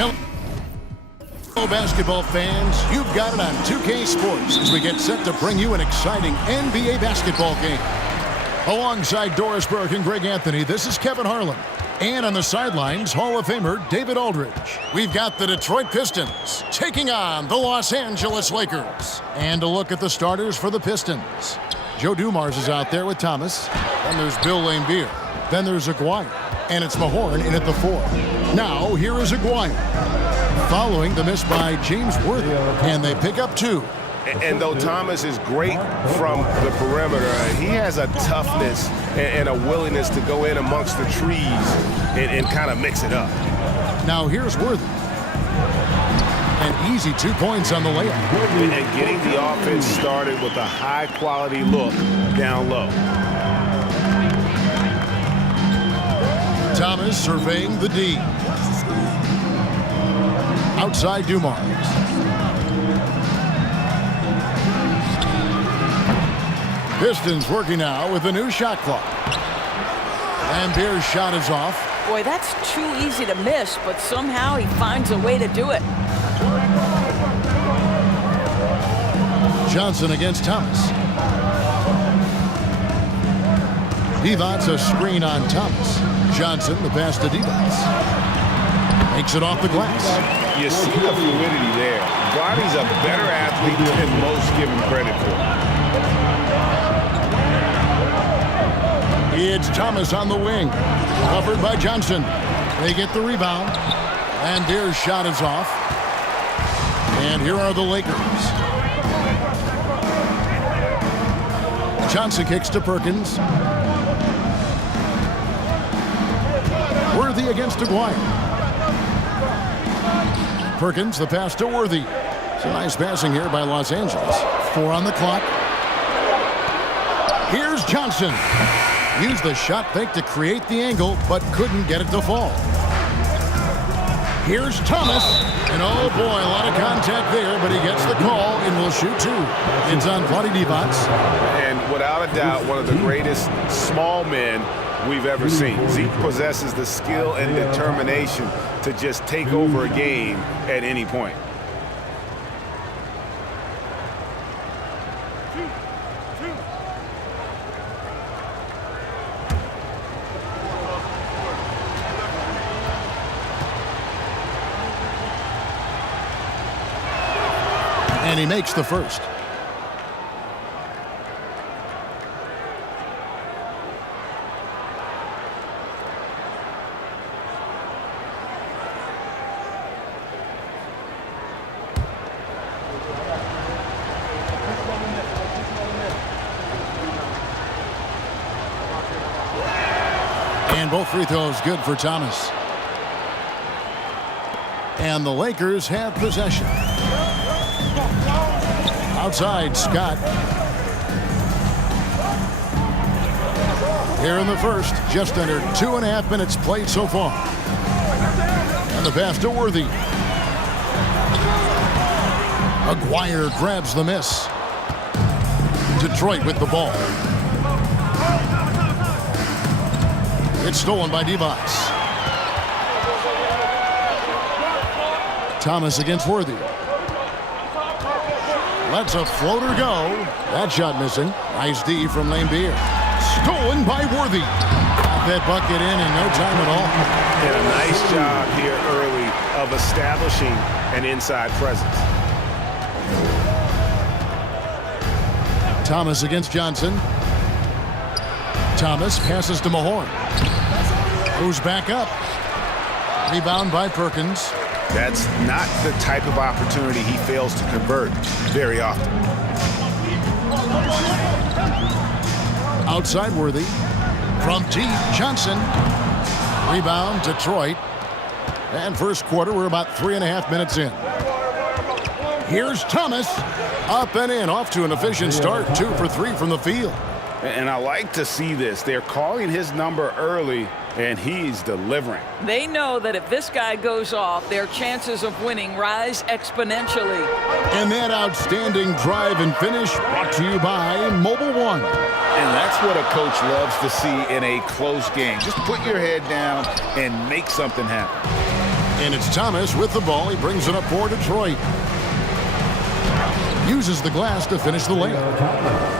Hello, basketball fans. You've got it on 2K Sports as we get set to bring you an exciting NBA basketball game. Alongside Doris Burke and Greg Anthony, this is Kevin Harlan. And on the sidelines, Hall of Famer David Aldridge. We've got the Detroit Pistons taking on the Los Angeles Lakers. And a look at the starters for the Pistons. Joe Dumars is out there with Thomas. Then there's Bill Laimbeer. Then there's Aguirre. And it's Mahorn in at the 4. Now, here is Aguirre. Following the miss by James Worthy. And they pick up 2. And though Thomas is great from the perimeter, he has a toughness and a willingness to go in amongst the trees and kind of mix it up. Now here's Worthy. An easy 2 points on the layup. And getting the offense started with a high-quality look down low. Thomas surveying the D. Outside Dumars. Pistons working now with a new shot clock. Laimbeer's shot is off. Boy, that's too easy to miss, but somehow he finds a way to do it. Johnson against Thomas. Divac a screen on Thomas. Johnson the pass to Divac. Makes it off the glass. You see the fluidity there. Bronny's a better athlete than most give him credit for. It's Thomas on the wing. Covered by Johnson. They get the rebound. And Laimbeer's shot is off. And here are the Lakers. Johnson kicks to Perkins. Worthy against Aguirre. Perkins, the pass to Worthy. It's a nice passing here by Los Angeles. 4 on the clock. Here's Johnson. Used the shot fake to create the angle, but couldn't get it to fall. Here's Thomas. And oh boy, a lot of contact there, but he gets the call and will shoot 2. It's on Vlade Divac. And without a doubt, one of the greatest small men we've ever seen. Zeke possesses the skill and determination to just take over a game at any point. And he makes the first. And both free throws good for Thomas. And the Lakers have possession. Outside, Scott. Here in the first, just under 2.5 minutes played so far. And the pass to Worthy. Aguirre grabs the miss. Detroit with the ball. It's stolen by Divac. Thomas against Worthy. Lets a floater go. That shot missing. Nice D from Laimbeer. Stolen by Worthy. Got that bucket in no time at all. And a nice job here early of establishing an inside presence. Thomas against Johnson. Thomas passes to Mahorn. Moves back up. Rebound by Perkins. That's not the type of opportunity he fails to convert very often. Outside Worthy. From deep, Johnson. Rebound, Detroit. And first quarter, we're about 3.5 minutes in. Here's Thomas. Up and in, off to an efficient start. 2 for 3 from the field. And I like to see this. They're calling his number early, and he's delivering. They know that if this guy goes off, their chances of winning rise exponentially. And that outstanding drive and finish brought to you by Mobile One. And that's what a coach loves to see in a close game. Just put your head down and make something happen. And it's Thomas with the ball. He brings it up for Detroit. Uses the glass to finish the layup.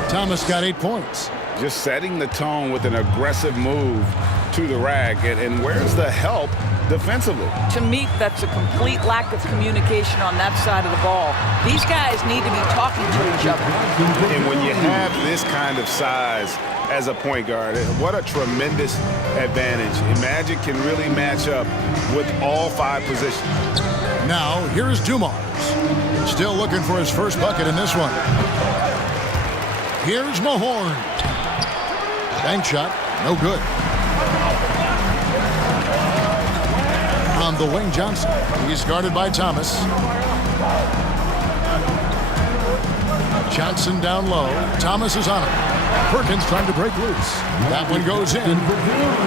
Thomas got 8 points. Just setting the tone with an aggressive move to the rack. And where's the help defensively? To me, that's a complete lack of communication on that side of the ball. These guys need to be talking to each other. And when you have this kind of size as a point guard, what a tremendous advantage. And Magic can really match up with all 5 positions. Now, here's Dumars. Still looking for his first bucket in this one. Here's Mahorn. Bank shot, no good. On the wing, Johnson. He's guarded by Thomas. Johnson down low. Thomas is on him. Perkins trying to break loose. That one goes in.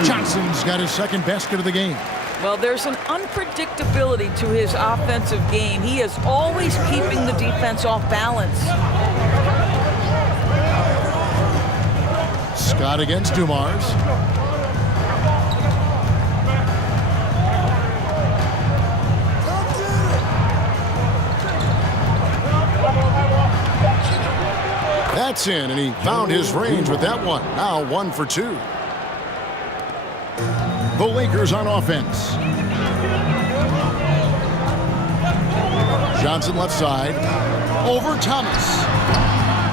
Johnson's got his second basket of the game. Well, there's an unpredictability to his offensive game. He is always keeping the defense off balance. Scott against Dumars. That's in, and he found his range with that one. Now 1 for 2. The Lakers on offense. Johnson left side. Over Thomas.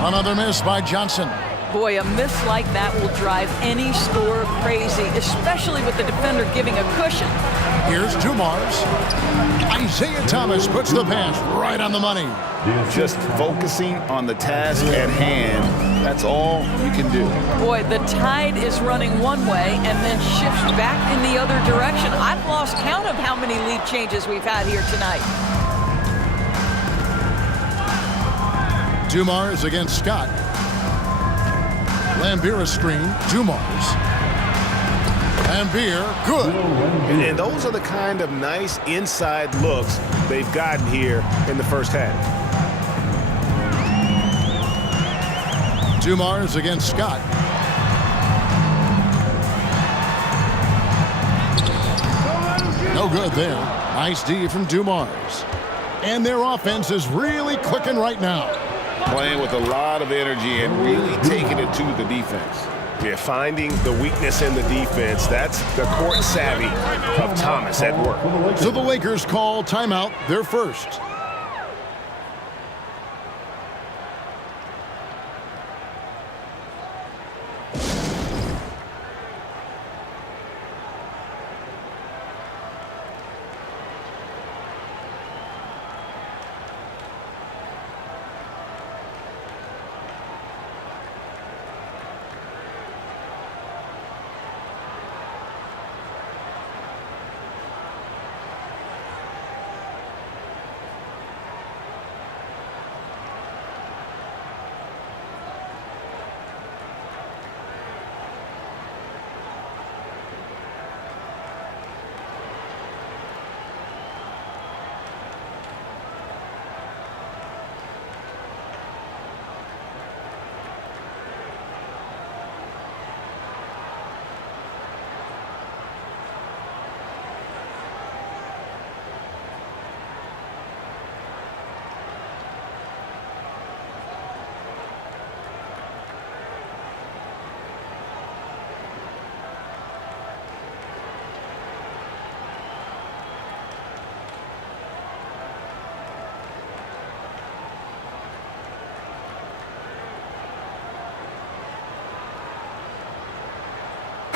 Another miss by Johnson. Boy, a miss like that will drive any scorer crazy, especially with the defender giving a cushion. Here's Dumars. Isaiah Thomas puts the pass right on the money. Just focusing on the task at hand, that's all you can do. Boy, the tide is running one way and then shifts back in the other direction. I've lost count of how many lead changes we've had here tonight. Dumars against Scott. Lambier screen. Dumars. Lambier, good. And those are the kind of nice inside looks they've gotten here in the first half. Dumars against Scott. No good there. Nice D from Dumars. And their offense is really clicking right now. Playing with a lot of energy and really taking it to the defense. Yeah, finding the weakness in the defense. That's the court savvy of Thomas at work. So the Lakers call timeout, their first.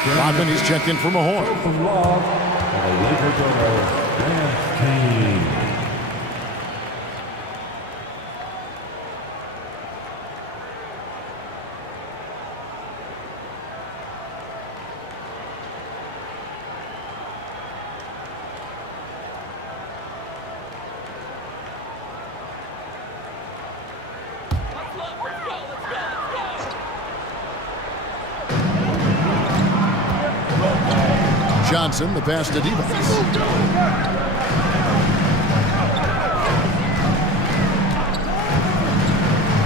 Rodman, he's checked in for Mahorn. Johnson, the pass to Divas.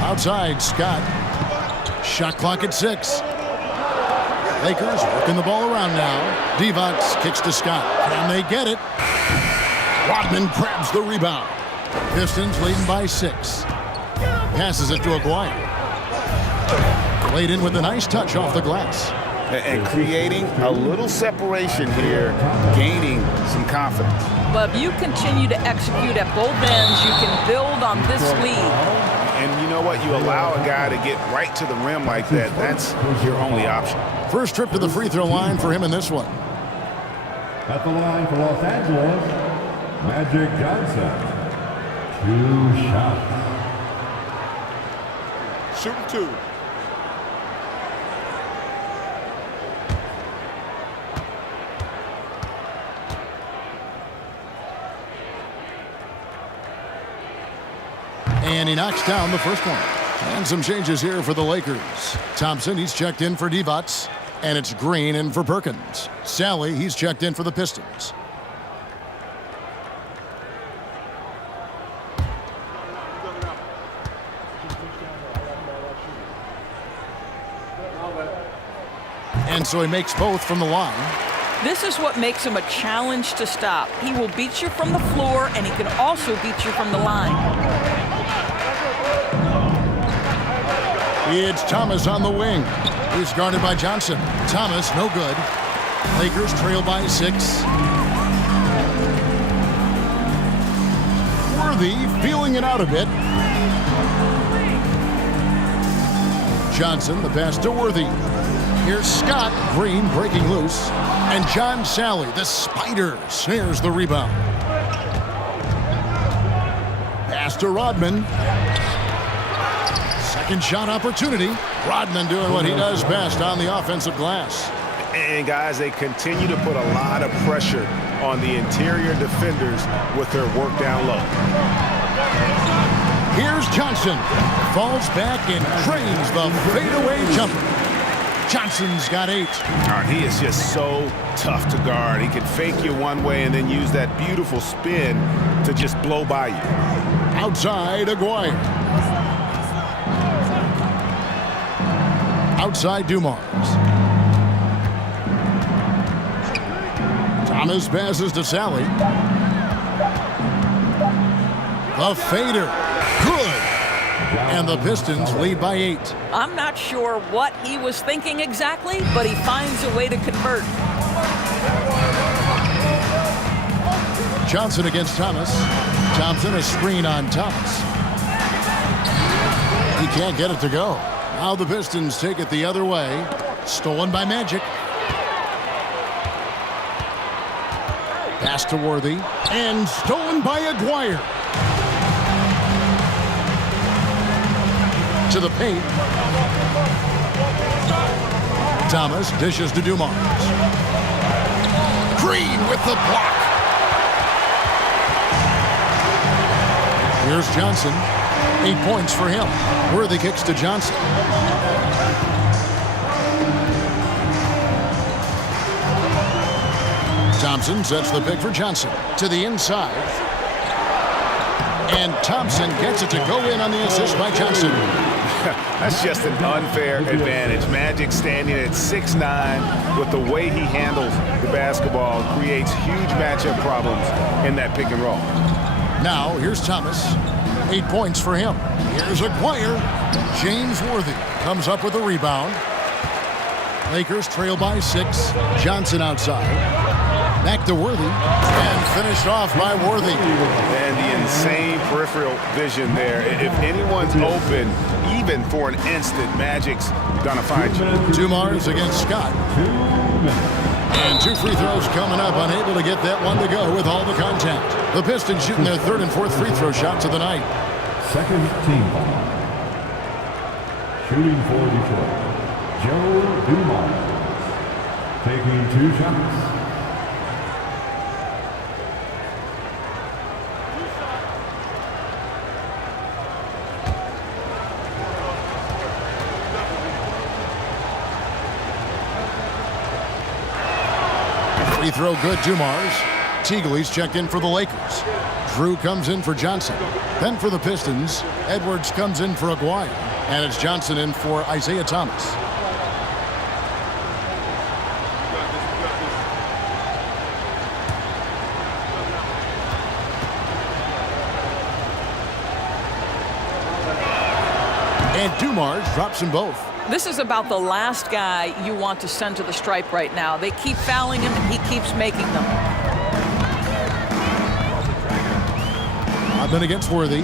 Outside, Scott. Shot clock at 6. Lakers working the ball around now. Divac kicks to Scott. Can they get it? Rodman grabs the rebound. Pistons leading by 6. Passes it to Aguirre. Played in with a nice touch off the glass. And creating a little separation here, gaining some confidence. But if you continue to execute at both ends, you can build on this lead. And you know what? You allow a guy to get right to the rim like that. That's your only option. First trip to the free throw line for him in this one. At the line for Los Angeles, Magic Johnson. 2 shots. Shooting 2. And he knocks down the first one. And some changes here for the Lakers. Thompson, he's checked in for Divac. And it's Green in for Perkins. Sally, he's checked in for the Pistons. And so he makes both from the line. This is what makes him a challenge to stop. He will beat you from the floor, and he can also beat you from the line. It's Thomas on the wing. He's guarded by Johnson. Thomas, no good. Lakers trail by 6. Worthy feeling it out a bit. Johnson, the pass to Worthy. Here's Scott. Green breaking loose. And John Sally, the spider, snares the rebound. Pass to Rodman. Second shot opportunity. Rodman doing what he does best on the offensive glass. And guys, they continue to put a lot of pressure on the interior defenders with their work down low. Here's Johnson. Falls back and drains the fadeaway jumper. Johnson's got 8. He is just so tough to guard. He can fake you one way and then use that beautiful spin to just blow by you. Outside, Aguirre. Outside, Dumars. Thomas passes to Sally. The fader. Good. And the Pistons lead by 8. I'm not sure what he was thinking exactly, but he finds a way to convert. Johnson against Thomas. Thompson, a screen on Thomas. He can't get it to go. Now the Pistons take it the other way. Stolen by Magic. Pass to Worthy. And stolen by Aguirre. To the paint. Thomas dishes to Dumars. Green with the block. Here's Johnson. 8 points for him. Worthy kicks to Johnson. Thompson sets the pick for Johnson. To the inside. And Thompson gets it to go in on the assist by Johnson. That's just an unfair advantage. Magic standing at 6'9", with the way he handles the basketball, creates huge matchup problems in that pick and roll. Now, here's Thomas. 8 points for him. Here's Aguirre. James Worthy comes up with a rebound. Lakers trail by 6. Johnson outside. Back to Worthy. And finished off by Worthy. And the insane peripheral vision there. If anyone's open, even for an instant, Magic's gonna find you. Dumars against Scott. And 2 free throws coming up. Unable to get that one to go with all the contact. The Pistons shooting their 3rd and 4th free throw shots of the night. Second team. Shooting for Detroit, Joe Dumars. Taking 2 shots. Free throw good, Dumars. Teagley's checked in for the Lakers. Drew comes in for Johnson. Then for the Pistons, Edwards comes in for Aguirre. And it's Johnson in for Isaiah Thomas. And Dumars drops them both. This is about the last guy you want to send to the stripe right now. They keep fouling him, and he keeps making them. Rodman against Worthy.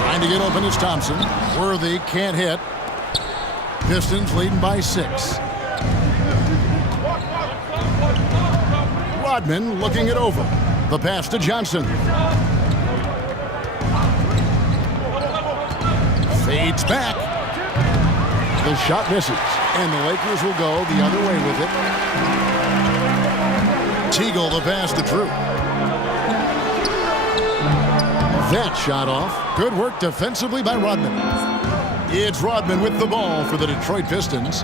Trying to get open is Thompson. Worthy can't hit. Pistons leading by 6. Rodman looking it over. The pass to Johnson. Fades back. The shot misses. And the Lakers will go the other way with it. Teagle the pass to Drew. That shot off. Good work defensively by Rodman. It's Rodman with the ball for the Detroit Pistons.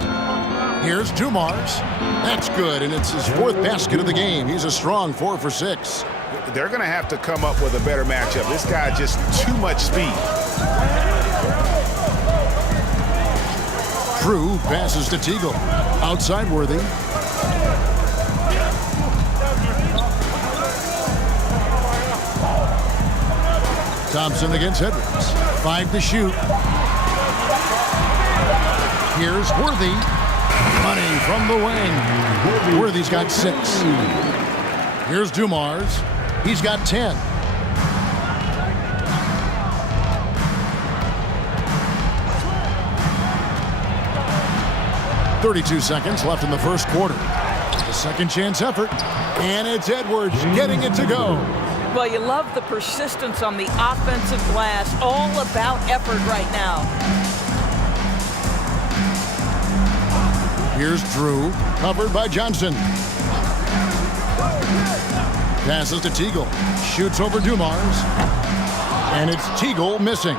Here's Dumars. That's good, and it's his 4th basket of the game. He's a strong 4 for 6. They're going to have to come up with a better matchup. This guy just too much speed. Drew passes to Teagle. Outside Worthy. Thompson against Edwards. 5 to shoot. Here's Worthy. Money from the wing. Worthy's got 6. Here's Dumars. He's got 10. .32 seconds left in the first quarter. The second chance effort. And it's Edwards getting it to go. Well, you love the persistence on the offensive glass. All about effort right now. Here's Drew, covered by Johnson. Passes to Teagle. Shoots over Dumars. And it's Teagle missing.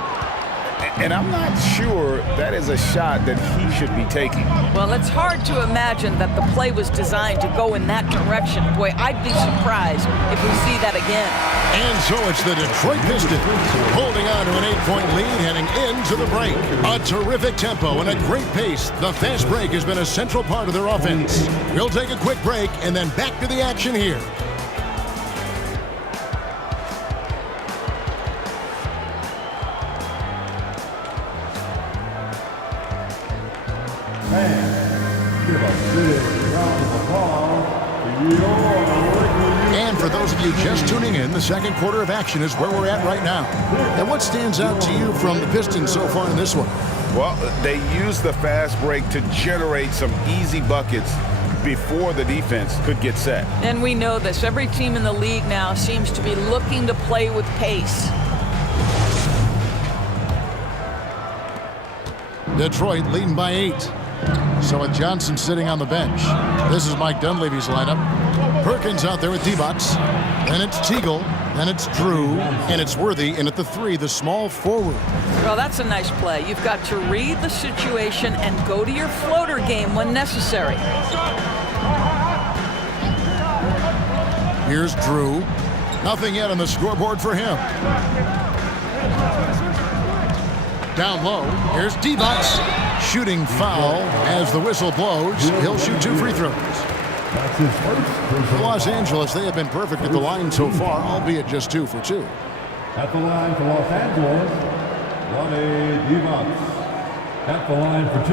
And I'm not sure that is a shot that he should be taking. Well, it's hard to imagine that the play was designed to go in that direction. Boy, I'd be surprised if we see that again. And so it's the Detroit Pistons holding on to an 8-point lead heading into the break. A terrific tempo and a great pace. The fast break has been a central part of their offense. We'll take a quick break and then back to the action here. And for those of you just tuning in, the second quarter of action is where we're at right now. And what stands out to you from the Pistons so far in this one? Well, they used the fast break to generate some easy buckets before the defense could get set. And we know this. Every team in the league now seems to be looking to play with pace. Detroit leading by 8. So with Johnson sitting on the bench, this is Mike Dunleavy's lineup. Perkins out there with D-Bots. Then it's Teagle. Then it's Drew. And it's Worthy. And at the 3, the small forward. Well, that's a nice play. You've got to read the situation and go to your floater game when necessary. Here's Drew. Nothing yet on the scoreboard for him. Down low. Here's D-Bots. Shooting foul as the whistle blows. He'll shoot 2 free throws. That's his first. For Los Angeles, they have been perfect at the line so far, albeit just 2 for 2. At the line for Los Angeles, Lonnie Divac. At the line for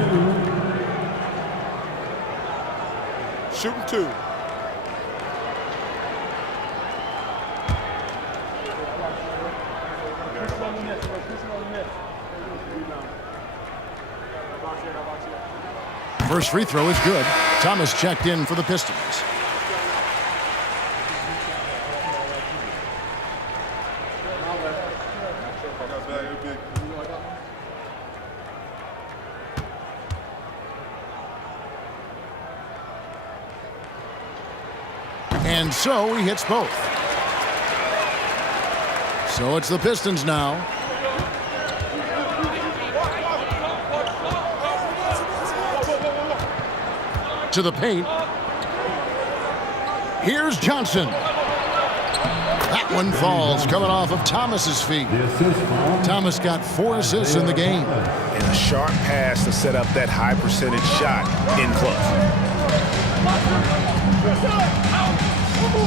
2. Shooting 2. First free throw is good. Thomas checked in for the Pistons. And so he hits both. So it's the Pistons now. To the paint. Here's Johnson. That one falls, coming off of Thomas's feet. Thomas got 4 assists in the game. And a sharp pass to set up that high percentage shot in close.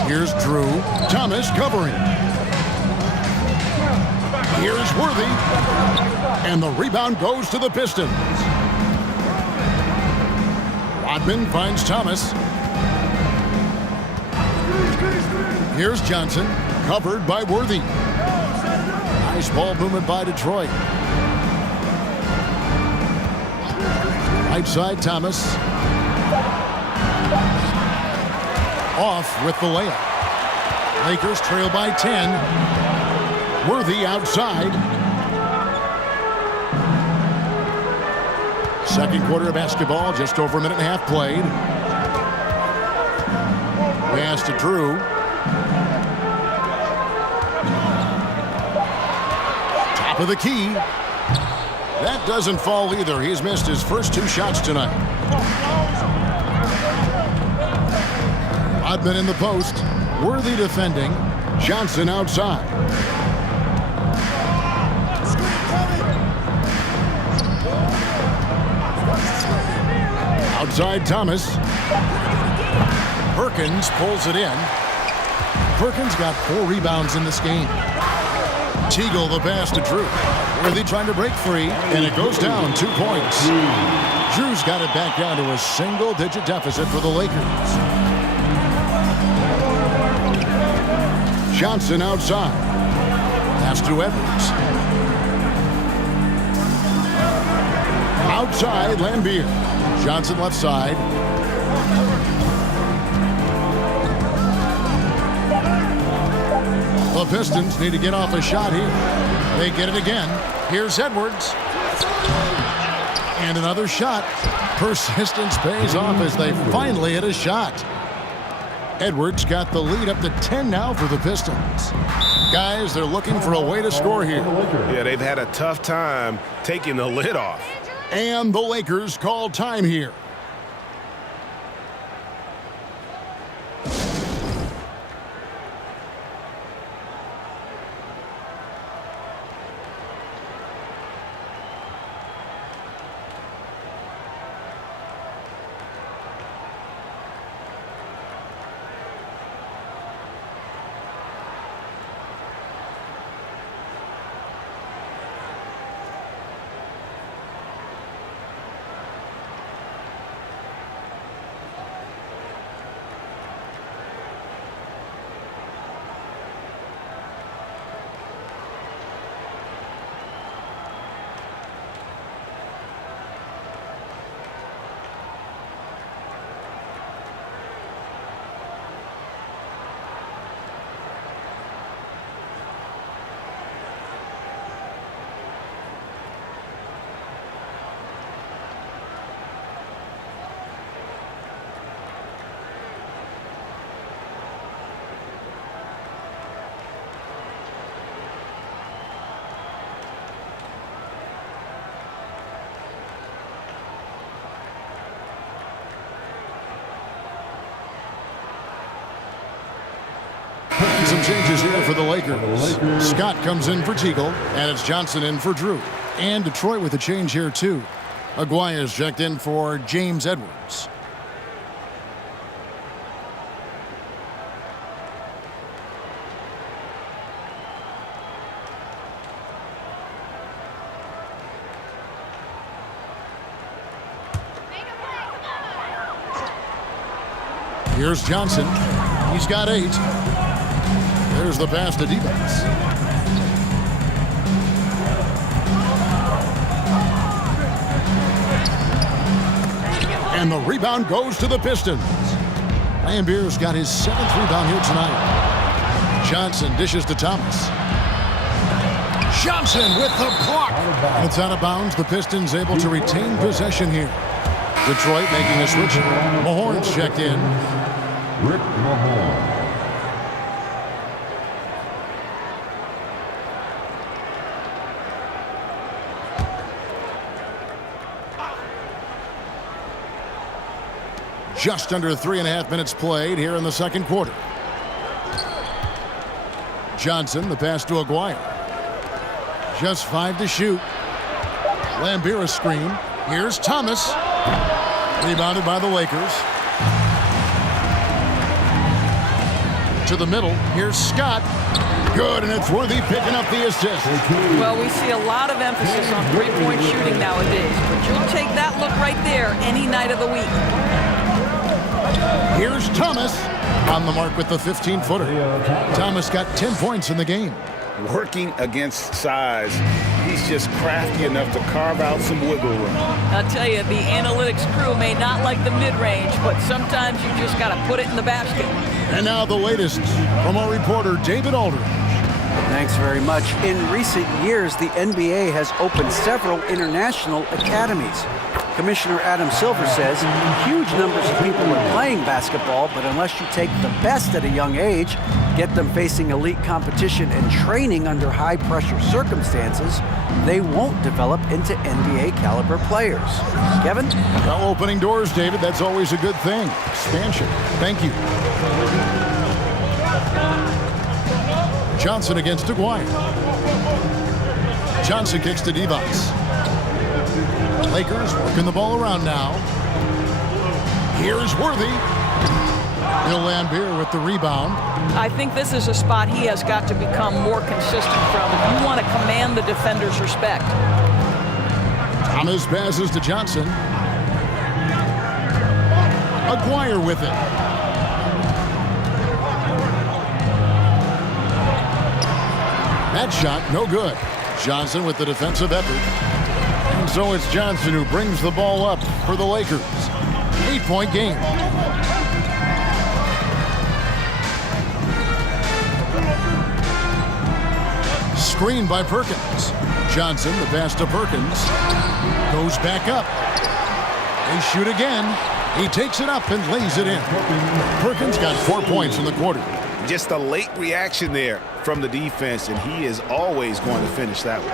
Here's Drew. Thomas covering. Here's Worthy. And the rebound goes to the Pistons. Rodman finds Thomas. Here's Johnson, covered by Worthy. Nice ball movement by Detroit. Right side, Thomas. Off with the layup. Lakers trail by 10. Worthy outside. Second quarter of basketball, just over a minute and a half played. Pass to Drew. Top of the key. That doesn't fall either. He's missed his first 2 shots tonight. Rodman in the post. Worthy defending. Johnson outside. Outside Thomas. Perkins pulls it in. Perkins got 4 rebounds in this game. Teagle the pass to Drew. Worthy trying to break free, and it goes down 2 points. Drew's got it back down to a single-digit deficit for the Lakers. Johnson outside. Pass to Edwards. Outside, Lambier. Johnson left side. The Pistons need to get off a shot here. They get it again. Here's Edwards. And another shot. Persistence pays off as they finally hit a shot. Edwards got the lead up to 10 now for the Pistons. Guys, they're looking for a way to score here. Yeah, they've had a tough time taking the lid off. And the Lakers call time here. Some changes here for the Lakers. Scott comes in for Teagle, and it's Johnson in for Drew. And Detroit with a change here, too. Aguirre's checked in for James Edwards. Here's Johnson. He's got 8. There's the pass to defense. And the rebound goes to the Pistons. Lambier's got his 7th rebound here tonight. Johnson dishes to Thomas. Johnson with the block. It's out of bounds. The Pistons able to retain possession here. Detroit making a switch. Mahorn's checked in. Rick Mahorn. Just under 3.5 minutes played here in the second quarter. Johnson, the pass to Aguirre. Just 5 to shoot. Lambier a screen. Here's Thomas. Rebounded by the Lakers. To the middle. Here's Scott. Good, and it's Worthy picking up the assist. Well, we see a lot of emphasis on three-point shooting nowadays, but you'll take that look right there any night of the week. Here's Thomas on the mark with the 15-footer. Thomas got 10 points in the game. Working against size, he's just crafty enough to carve out some wiggle room. I'll tell you, the analytics crew may not like the mid-range, but sometimes you just got to put it in the basket. And now the latest from our reporter, David Aldridge. Thanks very much. In recent years, the NBA has opened several international academies. Commissioner Adam Silver says huge numbers of people are playing basketball, but unless you take the best at a young age, get them facing elite competition and training under high-pressure circumstances, they won't develop into NBA-caliber players. Kevin? Well, opening doors, David, that's always a good thing. Expansion. Thank you. Johnson against Aguirre. Johnson kicks to Divac. Lakers working the ball around now. Here's Worthy. Bill Laimbeer with the rebound. I think this is a spot he has got to become more consistent from if you want to command the defender's respect. Thomas passes to Johnson. Aguirre with it. That shot, no good. Johnson with the defensive effort. And so it's Johnson who brings the ball up for the Lakers. 8-point game. Screen by Perkins. Johnson, the pass to Perkins. Goes back up. They shoot again. He takes it up and lays it in. Perkins got 4 points in the quarter. Just a late reaction there from the defense, and he is always going to finish that one.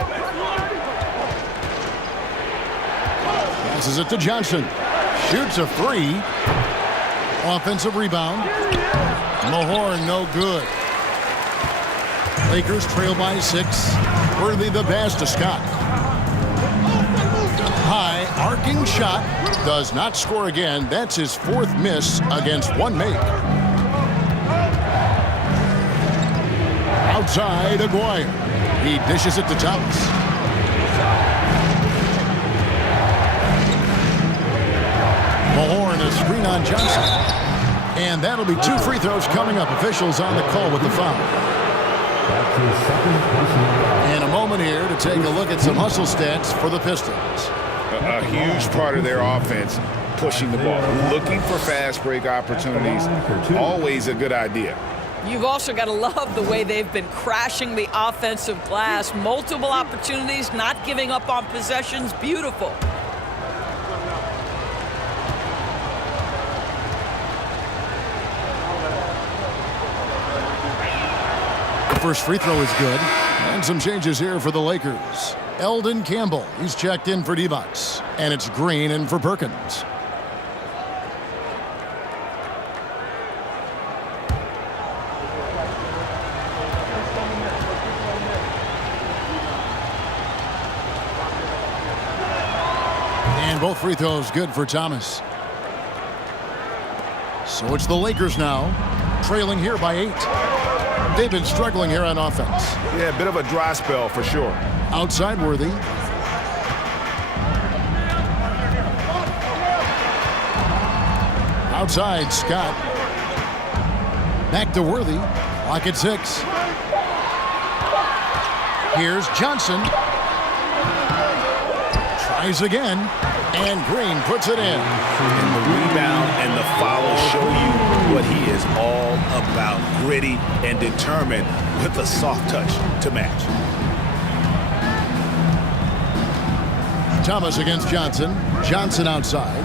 Passes it to Johnson. Shoots a three. Offensive rebound. Mahorn, no good. Lakers trail by 6. Worthy the pass to Scott. High, arcing shot. Does not score again. That's his 4th miss against 1 make. Outside, Aguirre. He dishes it to Thomas. Mahorn, a screen on Johnson. And that'll be 2 free throws coming up. Officials on the call with the foul. And a moment here to take a look at some hustle stats for the Pistons. A huge part of their offense, pushing the ball. Looking for fast break opportunities, always a good idea. You've also got to love the way they've been crashing the offensive glass. Multiple opportunities, not giving up on possessions. Beautiful. The first free throw is good. And some changes here for the Lakers. Eldon Campbell, he's checked in for Divac. And it's Green in for Perkins. And both free throws good for Thomas. So it's the Lakers now, trailing here by 8. They've been struggling here on offense. Yeah, a bit of a dry spell for sure. Outside Worthy. Outside Scott. Back to Worthy. Clock at 6. Here's Johnson. Tries again. And Green puts it in. And the rebound and the follow show you what he is all about. Gritty and determined with a soft touch to match. Thomas against Johnson. Johnson outside.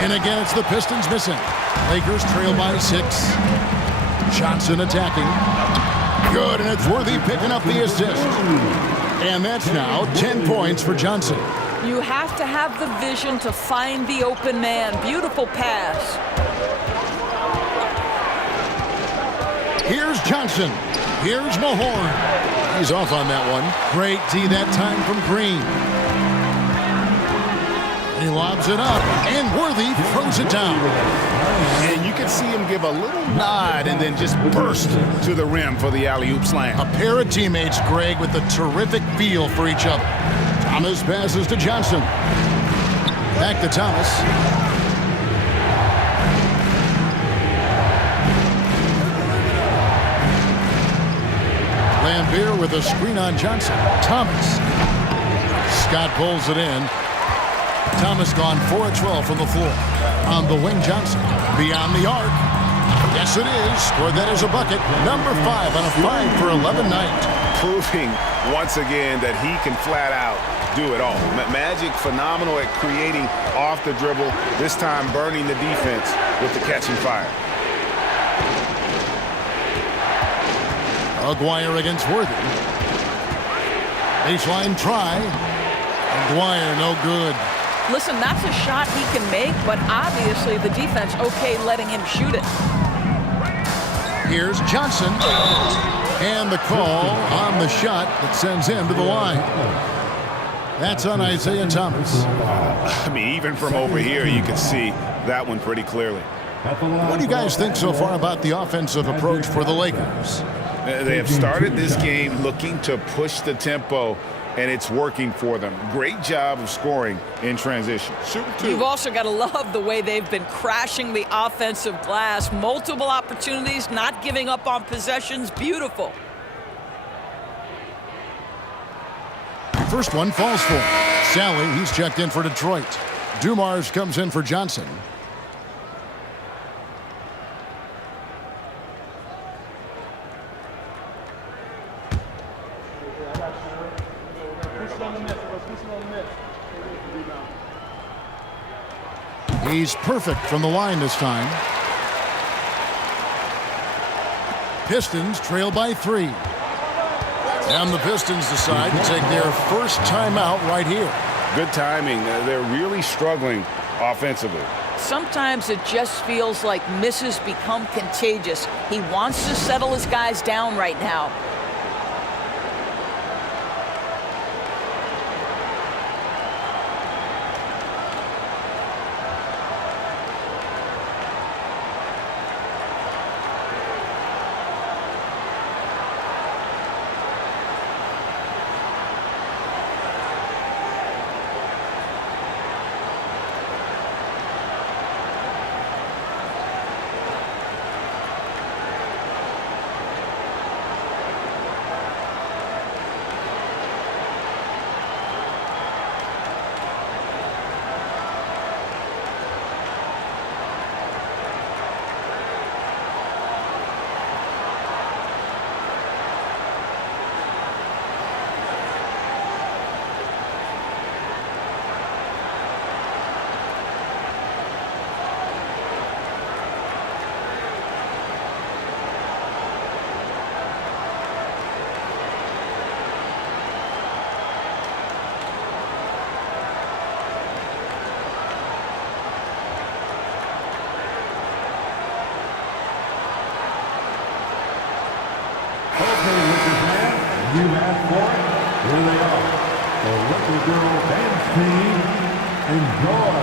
And again, it's the Pistons missing. Lakers trail by 6. Johnson attacking. Good, and it's Worthy picking up the assist. And that's now 10 points for Johnson. You have to have the vision to find the open man. Beautiful pass. Here's Johnson. Here's Mahorn. He's off on that one. Great D that time from Green. He lobs it up, and Worthy throws it down. And you can see him give a little nod and then just burst to the rim for the alley-oop slam. A pair of teammates, Greg, with a terrific feel for each other. Thomas passes to Johnson. Back to Thomas. Lambeer with a screen on Johnson. Thomas. Scott pulls it in. Thomas gone 4 of 12 from the floor. On the wing, Johnson. Beyond the arc. Yes, it is. Scored that as a bucket. Number 5 on a 5 for 11 night. Proving once again that he can flat out do it all. Magic phenomenal at creating off the dribble. This time burning the defense with the catching fire. Aguirre against Worthy. Baseline try. Aguirre no good. Listen, that's a shot he can make, but obviously the defense okay letting him shoot it. Here's Johnson. And the call on the shot that sends him to the line. That's on Isaiah Thomas. I mean, even from over here, you can see that one pretty clearly. What do you guys think so far about the offensive approach for the Lakers? They have started this game looking to push the tempo, and it's working for them. Great job of scoring in transition. You've also got to love the way they've been crashing the offensive glass. Multiple opportunities, not giving up on possessions. Beautiful. First one falls for him. Sally, he's checked in for Detroit. Dumars comes in for Johnson. He's perfect from the line this time. Pistons trail by 3. And the Pistons decide to take their first timeout right here. Good timing. They're really struggling offensively. Sometimes it just feels like misses become contagious. He wants to settle his guys down right now. You asked for it. Here they are. The Lucky Girl Dance Team. Enjoy.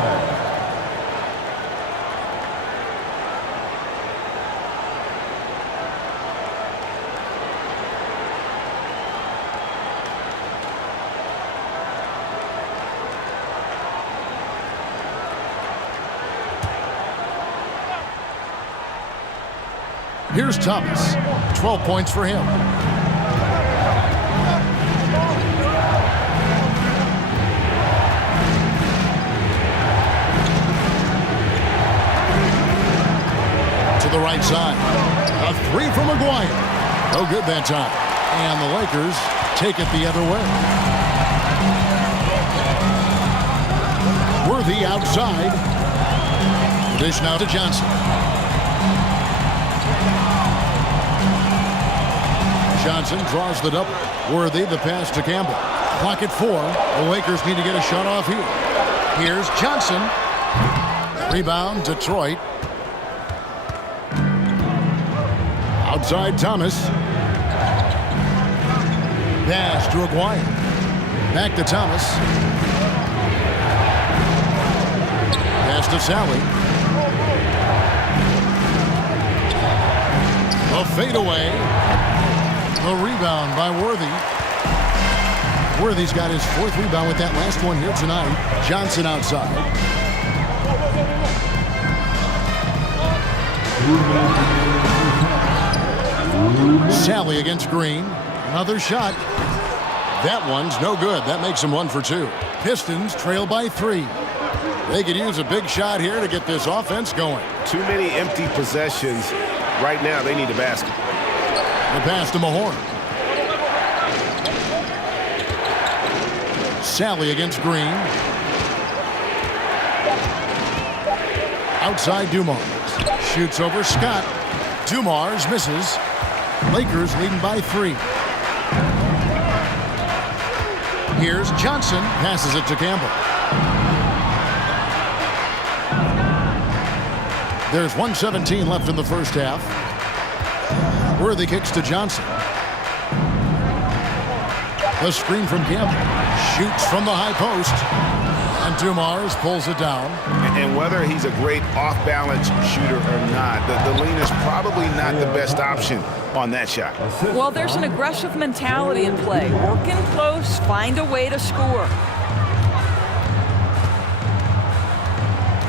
Here's Thomas. 12 points for him. To the right side. A 3 from Aguirre. No good that time. And the Lakers take it the other way. Worthy outside. Dish now to Johnson. Johnson draws the double. Worthy the pass to Campbell. Clock at 4. The Lakers need to get a shot off here. Here's Johnson. Rebound, Detroit. Outside Thomas. Pass to Aguirre. Back to Thomas. Pass to Sally. A fadeaway. The rebound by Worthy. Worthy's got his 4th rebound with that last one here tonight. Johnson outside. Sally against Green. Another shot. That one's no good. That makes him 1 for 2. Pistons trail by 3. They could use a big shot here to get this offense going. Too many empty possessions. Right now, they need a basket. The pass to Mahorn. Sally against Green. Outside Dumars. Shoots over Scott. Dumars misses. Lakers leading by 3. Here's Johnson. Passes it to Campbell. There's 1:17 left in the first half. Worthy kicks to Johnson. The screen from Campbell. Shoots from the high post. And Dumars pulls it down. And whether he's a great off-balance shooter or not, the lean is probably not the best option on that shot. Well, there's an aggressive mentality in play. Work in close, find a way to score.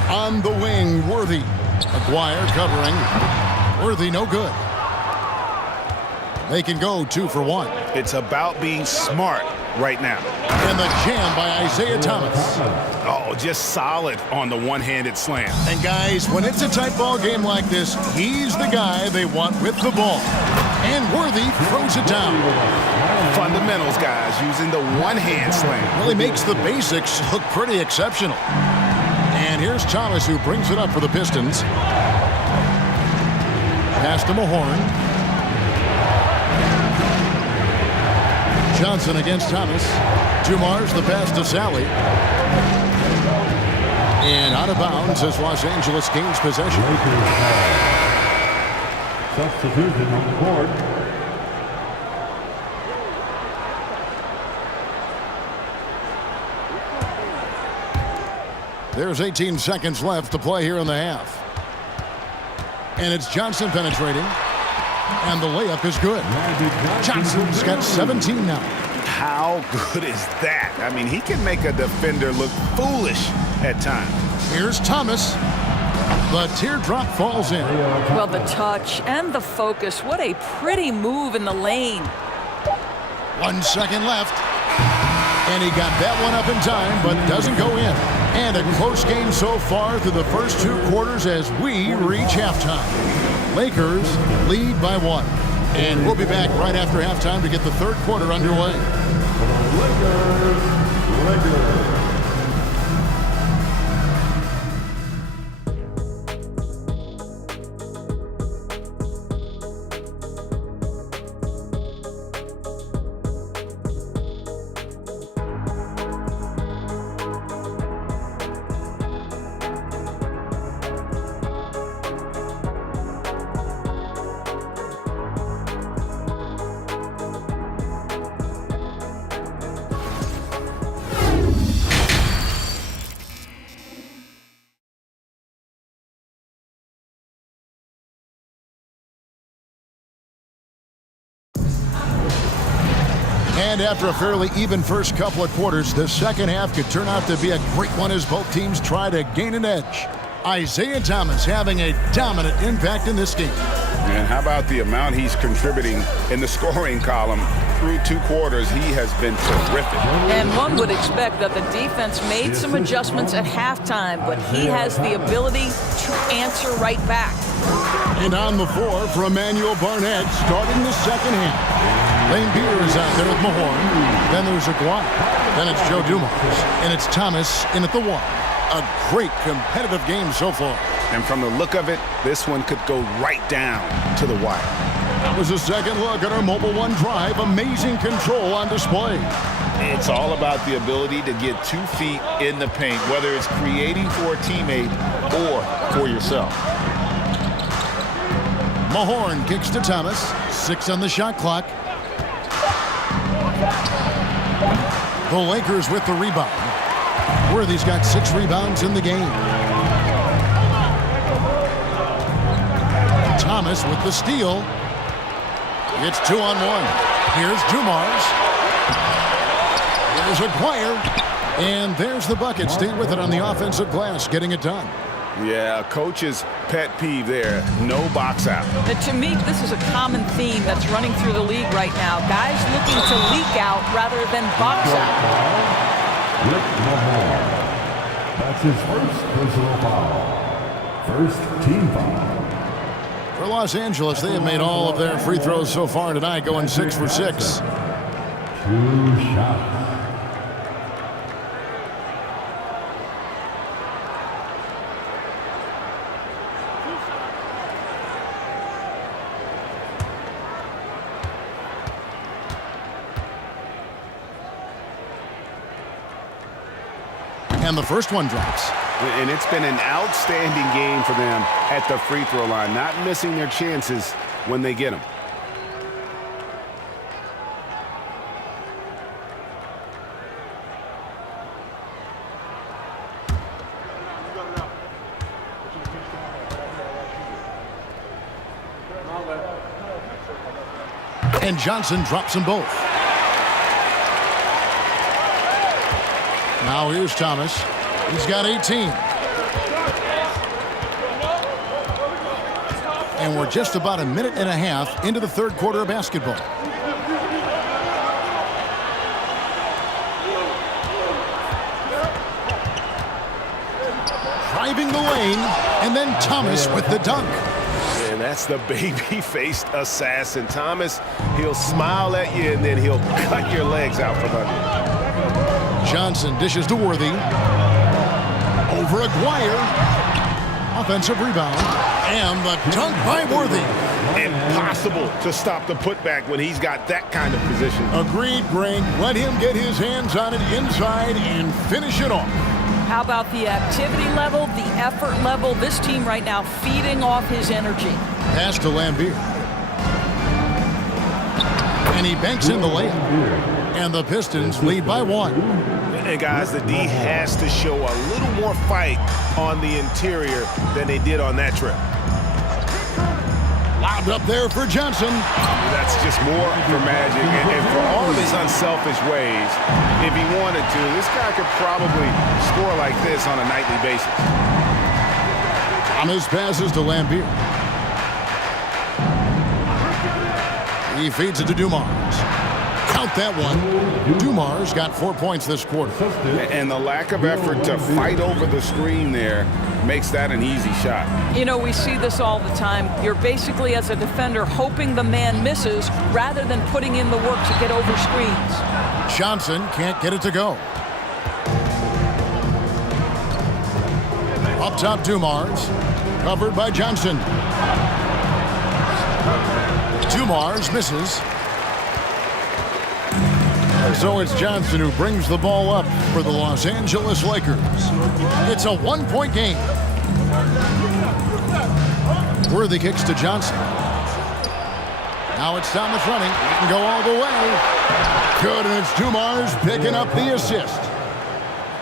On the wing, Worthy. Aguirre covering. Worthy no good. They can go 2 for 1. It's about being smart right now. And the jam by Isaiah Thomas. Oh, just solid on the one-handed slam. And guys, when it's a tight ball game like this, he's the guy they want with the ball. And Worthy throws it down. Fundamentals, guys, using the one-hand slam. Really makes the basics look pretty exceptional. And here's Thomas, who brings it up for the Pistons. Pass to Mahorn. Johnson against Thomas. Dumars the pass to Sally. And out of bounds as Los Angeles gains possession. Substitution on the court. There's 18 seconds left to play here in the half. And it's Johnson penetrating. And the layup is good. Johnson's got 17 now. How good is that? I mean, he can make a defender look foolish at times. Here's Thomas. The teardrop falls in. Well, the touch and the focus. What a pretty move in the lane. 1 second left. And he got that one up in time, but doesn't go in. And a close game so far through the first 2 quarters as we reach halftime. Lakers lead by 1. And we'll be back right after halftime to get the 3rd quarter underway. Lakers. And after a fairly even first couple of quarters, the second half could turn out to be a great one as both teams try to gain an edge. Isaiah Thomas having a dominant impact in this game. And how about the amount he's contributing in the scoring column? Through 2 quarters, he has been terrific. And one would expect that the defense made some adjustments at halftime, but he has the ability to answer right back. And on the floor for Emmanuel Barnett starting the second half. Lane Beer is out there with Mahorn. Then there's Aguirre. Then it's Joe Dumars. And it's Thomas in at the 1. A great competitive game so far. And from the look of it, this one could go right down to the wire. That was a second look at our Mobile One drive. Amazing control on display. It's all about the ability to get 2 feet in the paint, whether it's creating for a teammate or for yourself. Mahorn kicks to Thomas. 6 on the shot clock. The Lakers with the rebound. Worthy's got 6 rebounds in the game. Thomas with the steal. It's 2-on-1. Here's Dumars. There's Aguirre. And there's the bucket. Stay with it on the offensive glass, getting it done. Yeah, coach's pet peeve there. No box out. But to me, this is a common theme that's running through the league right now. Guys looking to leak out rather than box out. Rick Mahorn. That's his first personal foul. First team foul. For Los Angeles, they have made all of their free throws so far tonight, going 6 for 6. 2 shots. And the first one drops. And it's been an outstanding game for them at the free throw line, not missing their chances when they get them. And Johnson drops them both. Now here's Thomas. He's got 18. And we're just about a minute and a half into the third quarter of basketball. Driving the lane, and then Thomas with the dunk. And that's the baby-faced assassin. Thomas, he'll smile at you, and then he'll cut your legs out from under. Johnson dishes to Worthy. Over Aguirre. Offensive rebound. And the dunk by Worthy. Impossible to stop the putback when he's got that kind of position. Agreed, Greg. Let him get his hands on it inside and finish it off. How about the activity level, the effort level? This team right now feeding off his energy. Pass to Lambier. And he banks in the layup. And the Pistons lead by 1. And guys, the D has to show a little more fight on the interior than they did on that trip. Lobbed up there for Johnson. That's just more for Magic. And for all of his unselfish ways, if he wanted to, this guy could probably score like this on a nightly basis. Thomas passes to Lambier. He feeds it to Dumars. Count that one. Dumars got 4 points this quarter. And the lack of effort to fight over the screen there makes that an easy shot. You know, we see this all the time. You're basically, as a defender, hoping the man misses rather than putting in the work to get over screens. Johnson can't get it to go. Up top, Dumars. Covered by Johnson. Dumars misses. So it's Johnson who brings the ball up for the Los Angeles Lakers. It's a 1-point game. Worthy kicks to Johnson. Now it's Thomas running. He can go all the way. Good, and it's Dumars picking up the assist.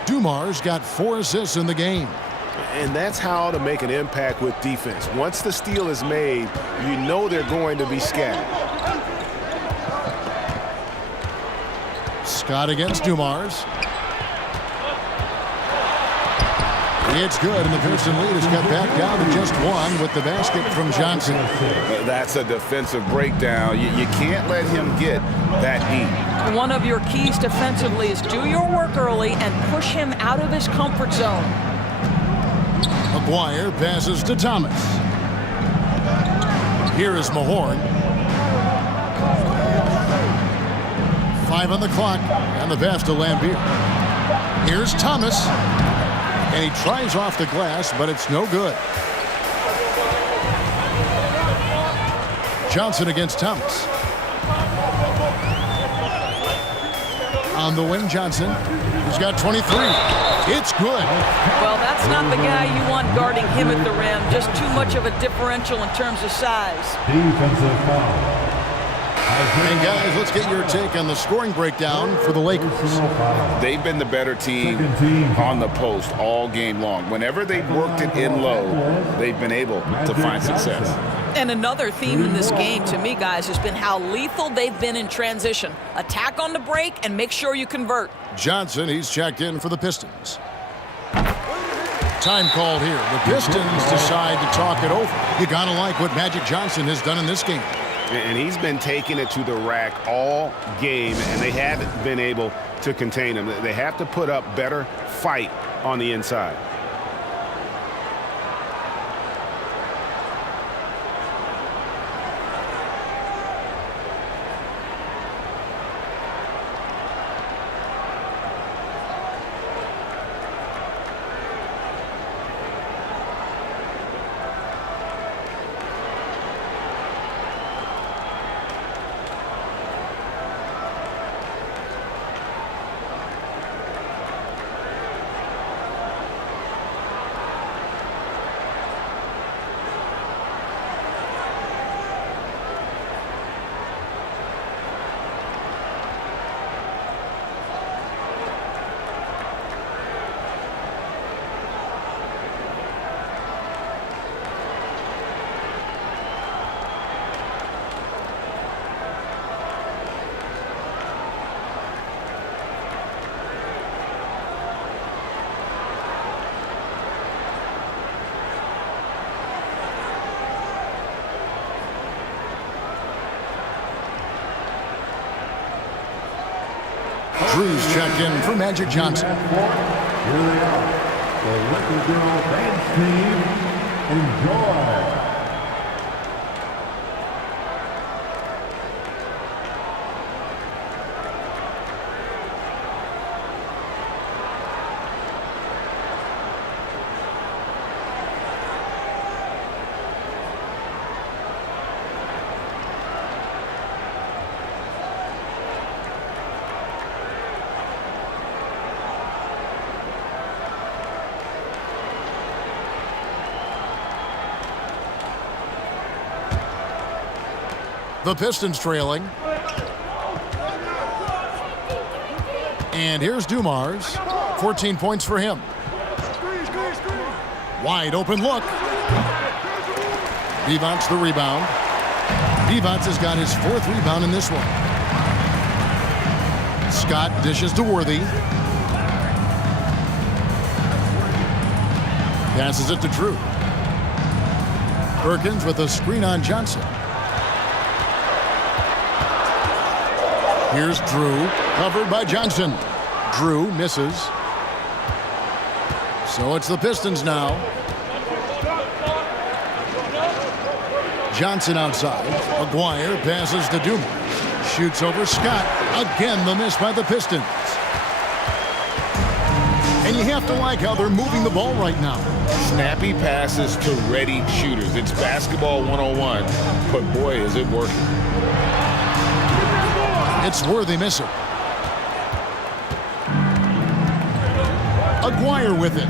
Dumars got 4 assists in the game. And that's how to make an impact with defense. Once the steal is made, you know they're going to be scattered. Scott against Dumars. It's good, and the Pearson lead is cut back down to just 1 with the basket from Johnson. That's a defensive breakdown. You can't let him get that deep. One of your keys defensively is do your work early and push him out of his comfort zone. Aguirre passes to Thomas. Here is Mahorn. 5 on the clock, and the pass to Lambier. Here's Thomas. And he tries off the glass, but it's no good. Johnson against Thomas. On the wing, Johnson. He's got 23. It's good. Well, that's not the guy you want guarding him at the rim. Just too much of a differential in terms of size. Defensive foul. And guys, let's get your take on the scoring breakdown for the Lakers. They've been the better team on the post all game long. Whenever they've worked it in low, they've been able to find success. And another theme in this game, to me, guys, has been how lethal they've been in transition. Attack on the break and make sure you convert. Johnson, he's checked in for the Pistons. Time called here. The Pistons decide to talk it over. You gotta like what Magic Johnson has done in this game. And he's been taking it to the rack all game, and they haven't been able to contain him. They have to put up better fight on the inside. Drew's checked in for Magic Johnson. Here they are, the Lucky Girl Dance Team. Enjoy. The Pistons trailing. And here's Dumars. 14 points for him. Wide open look. Devon's the rebound. Devon's has got his 4th rebound in this one. Scott dishes to Worthy. Passes it to Drew. Perkins with a screen on Johnson. Here's Drew, covered by Johnson. Drew misses. So it's the Pistons now. Johnson outside. Maguire passes to Dumars. Shoots over Scott. Again, the miss by the Pistons. And you have to like how they're moving the ball right now. Snappy passes to ready shooters. It's basketball 101, but boy, is it working. It's Worthy missing. Maguire with it.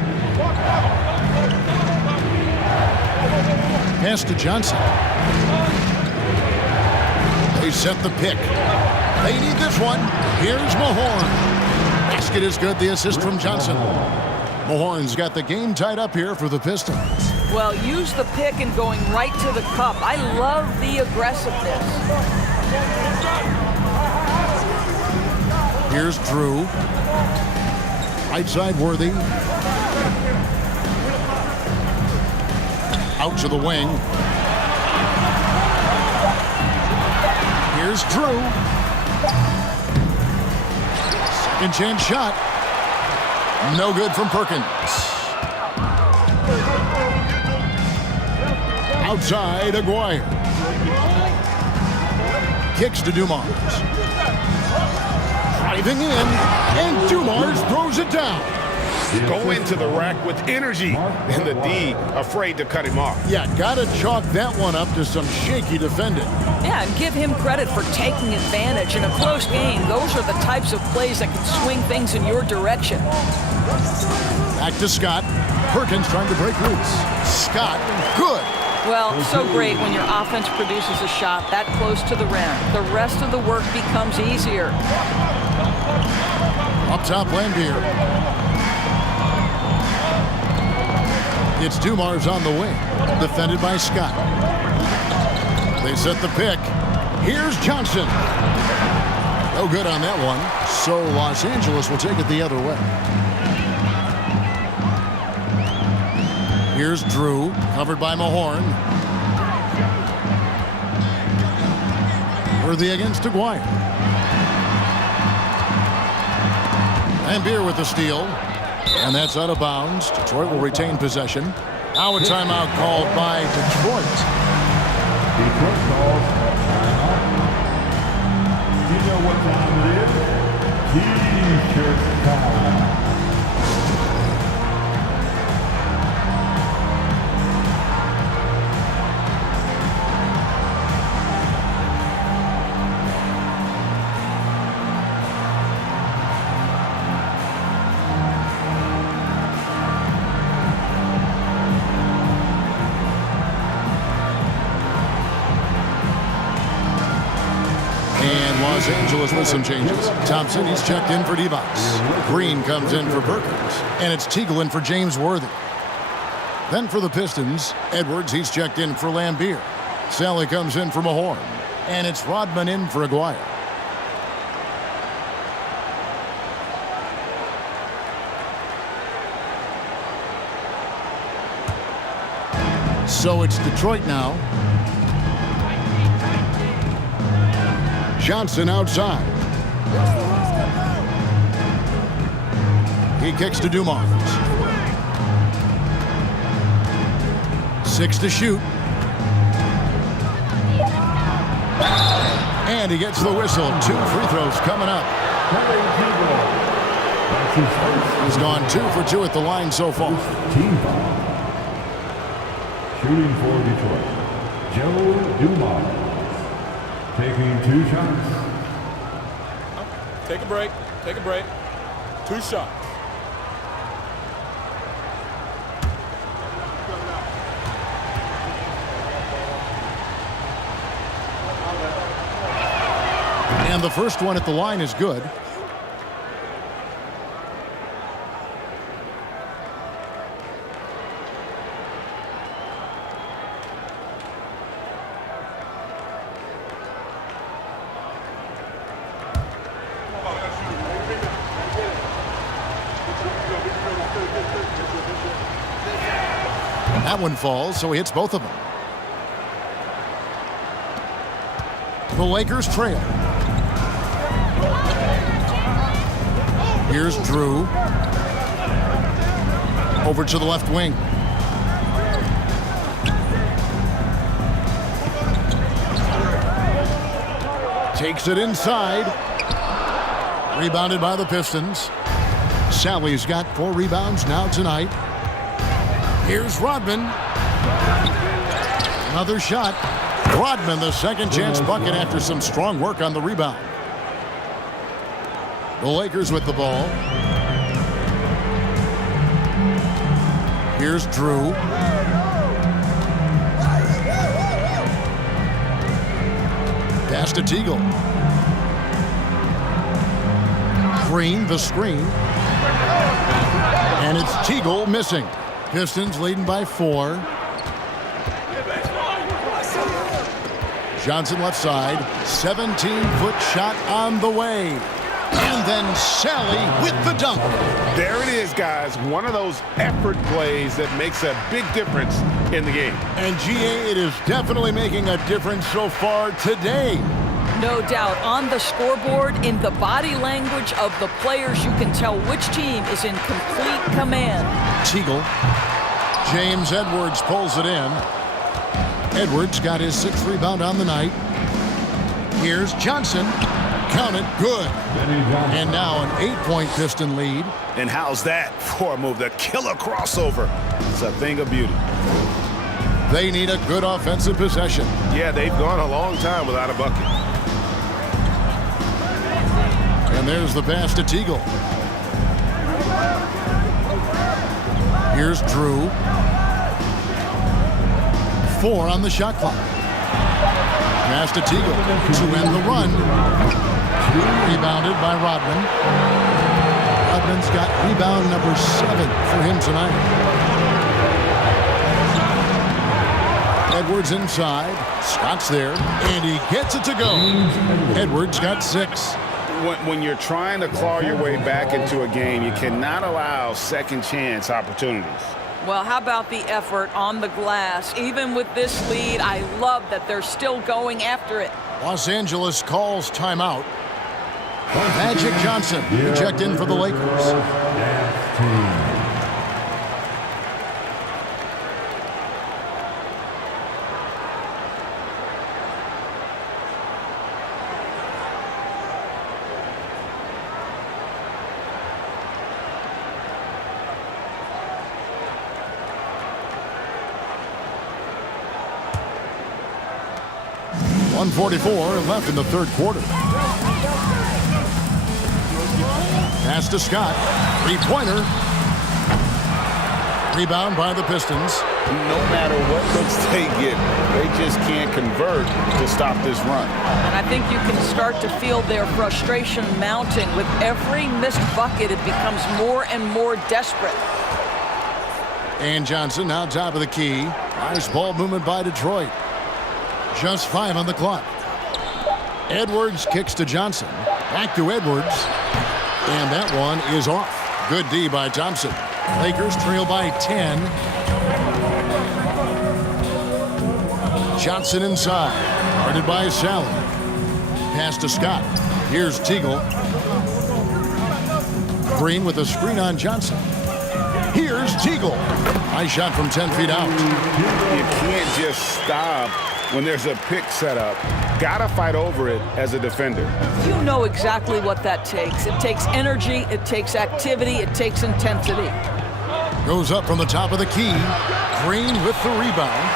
Pass to Johnson. They set the pick. They need this one. Here's Mahorn. Basket is good. The assist from Johnson. Mahorn's got the game tied up here for the Pistons. Well, use the pick and going right to the cup. I love the aggressiveness. Here's Drew. Right side Worthy. Out to the wing. Here's Drew. Second chance shot. No good from Perkins. Outside Aguirre. Kicks to Dumars. Driving in, and Dumars throws it down. Go into the rack with energy, and the D afraid to cut him off. Yeah, gotta chalk that one up to some shaky defending. Yeah, and give him credit for taking advantage. In a close game, those are the types of plays that can swing things in your direction. Back to Scott. Perkins trying to break loose. Scott, good. Well, so great when your offense produces a shot that close to the rim. The rest of the work becomes easier. Up top, Lambier. It's Dumars on the wing. Defended by Scott. They set the pick. Here's Johnson. No good on that one. So Los Angeles will take it the other way. Here's Drew, covered by Mahorn. Worthy against Aguirre. Lambier with the steal. And that's out of bounds. Detroit will retain possession. Now a timeout called by Detroit. Detroit calls timeout. You know what time it is? T-shirt time. Los Angeles with some changes. Thompson, he's checked in for Divac. Green comes in for Perkins. And it's Teagle in for James Worthy. Then for the Pistons, Edwards, he's checked in for Lambier. Sally comes in for Mahorn. And it's Rodman in for Aguirre. So it's Detroit now. Johnson outside. He kicks to Dumars. 6 to shoot. And he gets the whistle. 2 free throws coming up. He's gone 2 for 2 at the line so far. Team foul. Shooting for Detroit, Joe Dumars. Taking 2 shots. Take a break. Take a break. 2 shots. And the first one at the line is good. That one falls, so he hits both of them. The Lakers trail. Here's Drew. Over to the left wing. Takes it inside. Rebounded by the Pistons. Sally's got 4 rebounds now tonight. Here's Rodman. Another shot. Rodman, the second chance bucket after some strong work on the rebound. The Lakers with the ball. Here's Drew. Pass to Teagle. Green, the screen. And it's Teagle missing. Pistons leading by 4. Johnson left side. 17-foot shot on the way. And then Sally with the dunk. There it is, guys. One of those effort plays that makes a big difference in the game. And GA, it is definitely making a difference so far today. No doubt. On the scoreboard, in the body language of the players, you can tell which team is in complete command. Teagle. James Edwards pulls it in. Edwards got his 6th rebound on the night. Here's Johnson. Count it, good. And now an 8-point Piston lead. And how's that for a move? The killer crossover. It's a thing of beauty. They need a good offensive possession. Yeah, they've gone a long time without a bucket. And there's the pass to Teagle. Here's Drew. 4 on the shot clock. Pass to Teagle to end the run. Rebounded by Rodman. Rodman's got rebound number 7 for him tonight. Edwards inside. Scott's there, and he gets it to go. Edwards got 6. When you're trying to claw your way back into a game, you cannot allow second chance opportunities. Well, how about the effort on the glass? Even with this lead, I love that they're still going after it. Los Angeles calls timeout. Magic Johnson checked in for the Lakers. 1:44 left in the third quarter. Pass to Scott. Three-pointer. Rebound by the Pistons. No matter what looks they get, they just can't convert to stop this run. And I think you can start to feel their frustration mounting. With every missed bucket, it becomes more and more desperate. And Johnson now top of the key. Nice ball movement by Detroit. Just 5 on the clock. Edwards kicks to Johnson. Back to Edwards. And that one is off. Good D by Thompson. Lakers trail by 10. Johnson inside. Guarded by Sally. Pass to Scott. Here's Teagle. Green with a screen on Johnson. Here's Teagle. Nice shot from 10 feet out. You can't just stop when there's a pick set up. Gotta fight over it as a defender. You know exactly what that takes. It takes energy, it takes activity, it takes intensity. Goes up from the top of the key. Green with the rebound.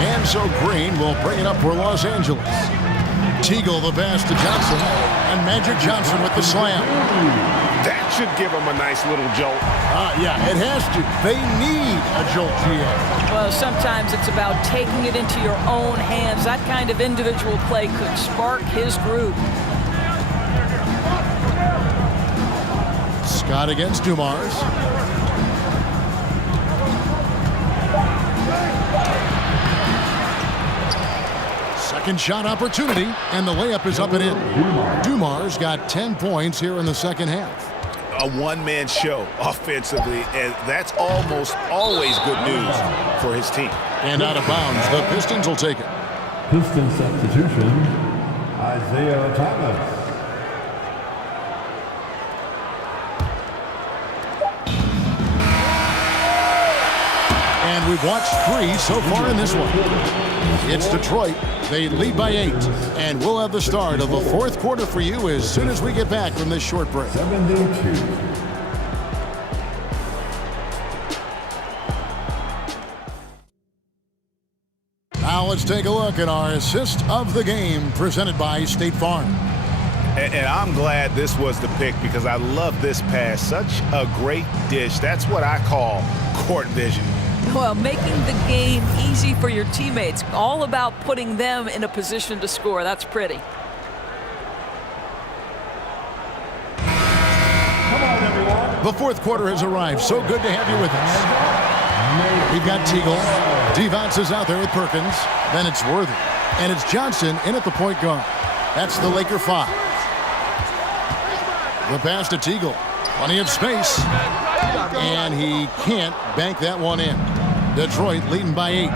And so Green will bring it up for Los Angeles. Teagle the pass to Johnson. And Magic Johnson with the slam. That should give him a nice little jolt. Yeah, it has to. They need a jolt, GM. Well, sometimes it's about taking it into your own hands. That kind of individual play could spark his groove. Scott against Dumars. Second shot opportunity, and the layup is up and in. Dumars got 10 points here in the second half. A one-man show offensively, and that's almost always good news for his team. And out of bounds, the Pistons will take it. Piston substitution, Isaiah Thomas. And we've watched 3 so far in this one. It's Detroit. They lead by 8. And we'll have the start of the fourth quarter for you as soon as we get back from this short break. 72. Now let's take a look at our assist of the game presented by State Farm. And I'm glad this was the pick because I love this pass. Such a great dish. That's what I call court vision. Well, making the game easy for your teammates. All about putting them in a position to score. That's pretty. Come on, everyone. The fourth quarter has arrived. So good to have you with us. We've got Teagle. Devonts is out there with Perkins. Then it's Worthy. And it's Johnson in at the point guard. That's the Laker 5. The pass to Teagle. Plenty of space. And he can't bank that one in. Detroit leading by 8.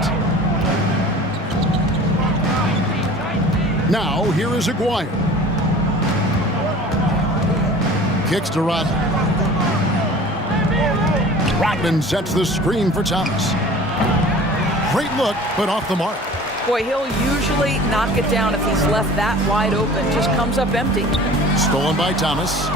Now, here is Aguirre. Kicks to Rodman. Rodman sets the screen for Thomas. Great look, but off the mark. Boy, he'll usually knock it down if he's left that wide open. Just comes up empty. Stolen by Thomas.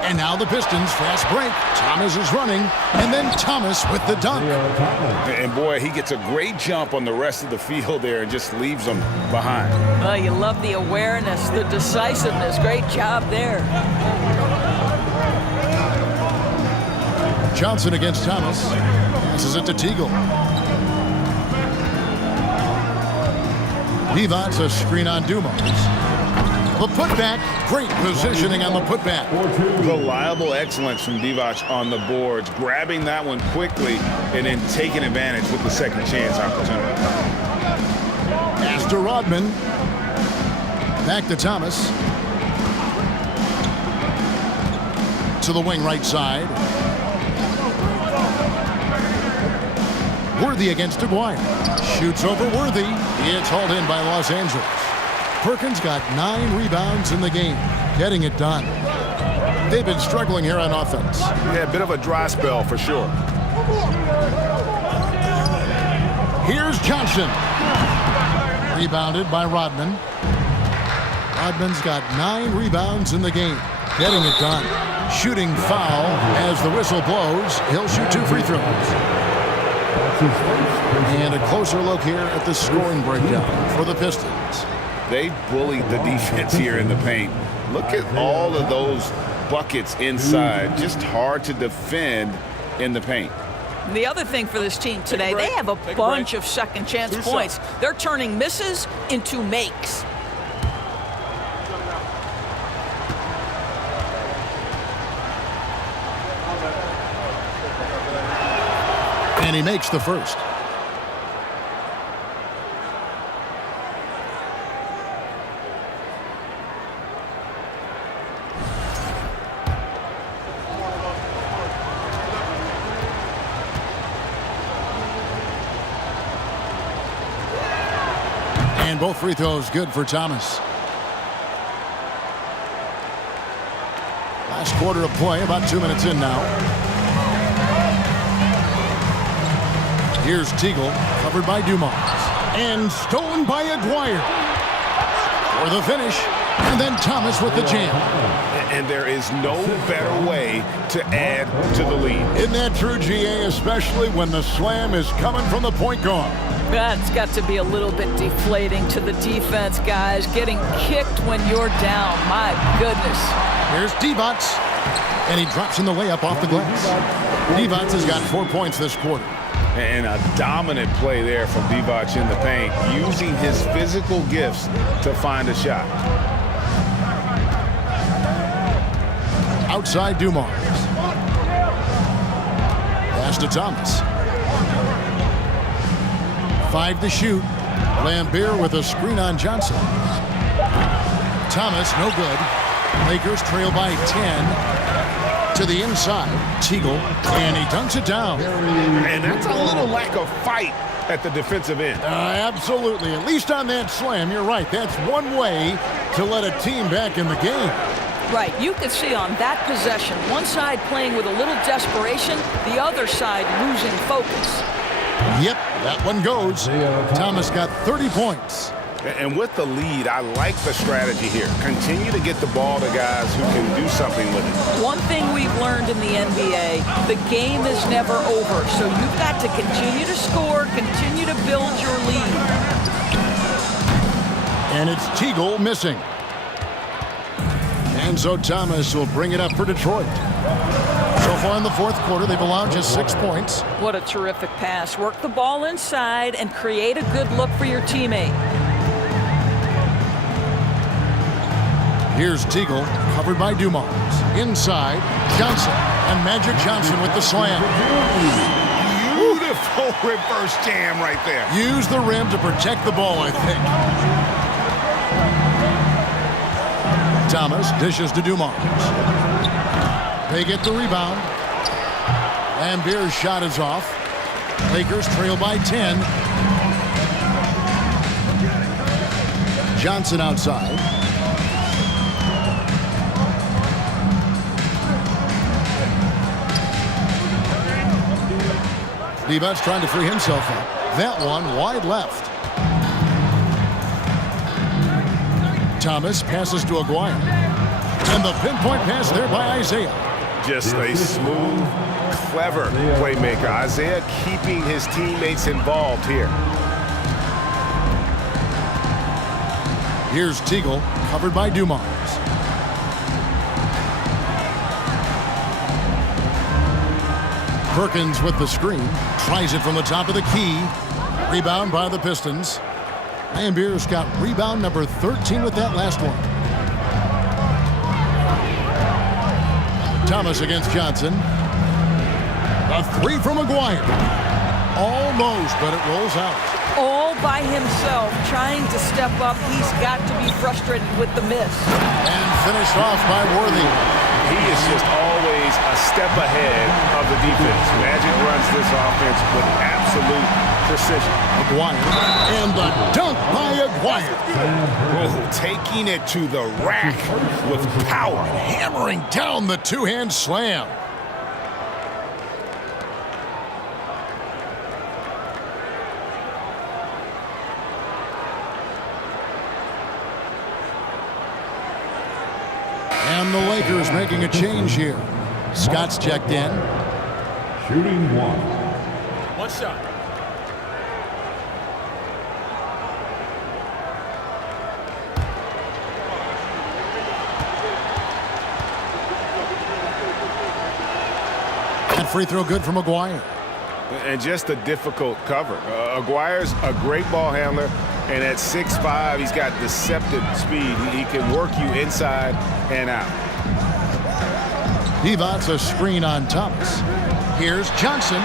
And now the Pistons fast break. Thomas is running, and then Thomas with the dunk. And boy, he gets a great jump on the rest of the field there and just leaves them behind. Well, you love the awareness, the decisiveness. Great job there. Johnson against Thomas. Passes it to Teagle. Devonts a screen on Dumars. The putback, great positioning on the putback. Reliable excellence from Divac on the boards, grabbing that one quickly and then taking advantage with the second chance opportunity. Pass to Rodman. Back to Thomas. To the wing right side. Worthy against Aguirre. Shoots over Worthy. It's hauled in by Los Angeles. Perkins got 9 rebounds in the game, getting it done. They've been struggling here on offense. Yeah, a bit of a dry spell for sure. Here's Johnson. Rebounded by Rodman. Rodman's got 9 rebounds in the game, getting it done. Shooting foul as the whistle blows. He'll shoot 2 free throws. And a closer look here at the scoring breakdown for the Pistons. They bullied the defense here in the paint. Look at all of those buckets inside. Just hard to defend in the paint. The other thing for this team today, they have a bunch of second chance points. They're turning misses into makes. And he makes the first. And both free throws good for Thomas. Last quarter of play, about 2 minutes in now. Here's Teagle, covered by Dumars. And stolen by Aguirre. For the finish. And then Thomas with the jam. And there is no better way to add to the lead. Isn't that true, GA, especially when the slam is coming from the point guard? That's got to be a little bit deflating to the defense, guys. Getting kicked when you're down. My goodness. Here's Divac. And he drops in the layup off the glass. Divac has got 4 points this quarter. And a dominant play there from Divac in the paint, using his physical gifts to find a shot. Outside Dumars. Pass to Thomas. 5 to shoot. Lambeer with a screen on Johnson. Thomas, no good. Lakers trail by 10. To the inside, Teagle, and he dunks it down. And that's a little lack of fight at the defensive end. Absolutely. At least on that slam, you're right. That's one way to let a team back in the game. Right. You could see on that possession, one side playing with a little desperation, the other side losing focus. Yep, that one goes. Thomas got 30 points. And with the lead, I like the strategy here. Continue to get the ball to guys who can do something with it. One thing we've learned in the NBA, the game is never over. So you've got to continue to score, continue to build your lead. And it's Teagle missing. And so Thomas will bring it up for Detroit. So far in the fourth quarter, they've allowed just 6 points. What a terrific pass. Work the ball inside and create a good look for your teammate. Here's Teagle, covered by Dumars. Inside, Johnson. And Magic Johnson with the slam. Beautiful reverse jam right there. Use the rim to protect the ball, I think. Thomas dishes to Dumars. They get the rebound. Lambeer's shot is off. Lakers trail by 10. Johnson outside. Divac's trying to free himself up. That one wide left. Thomas passes to Aguirre. And the pinpoint pass there by Isaiah. Just a smooth, clever playmaker. Isaiah keeping his teammates involved here. Here's Teagle, covered by Dumars. Perkins with the screen. Tries it from the top of the key. Rebound by the Pistons. Lambeer's got rebound number 13 with that last one. Thomas against Johnson. A three from McGuire. Almost, but it rolls out. All by himself, trying to step up. He's got to be frustrated with the miss. And finished off by Worthy. He is just always a step ahead of the defense. Magic runs this offense with absolute precision. McGuire. And the dunk by McGuire. Oh, taking it to the rack with power. Hammering down the two-hand slam. And the Lakers making a change here. Scott's checked in. Shooting one. One shot. And free throw good for McGuire. And just a difficult cover. Aguirre's a great ball handler, and at 6'5", he's got deceptive speed. He can work you inside and out. Divac a screen on Thomas. Here's Johnson.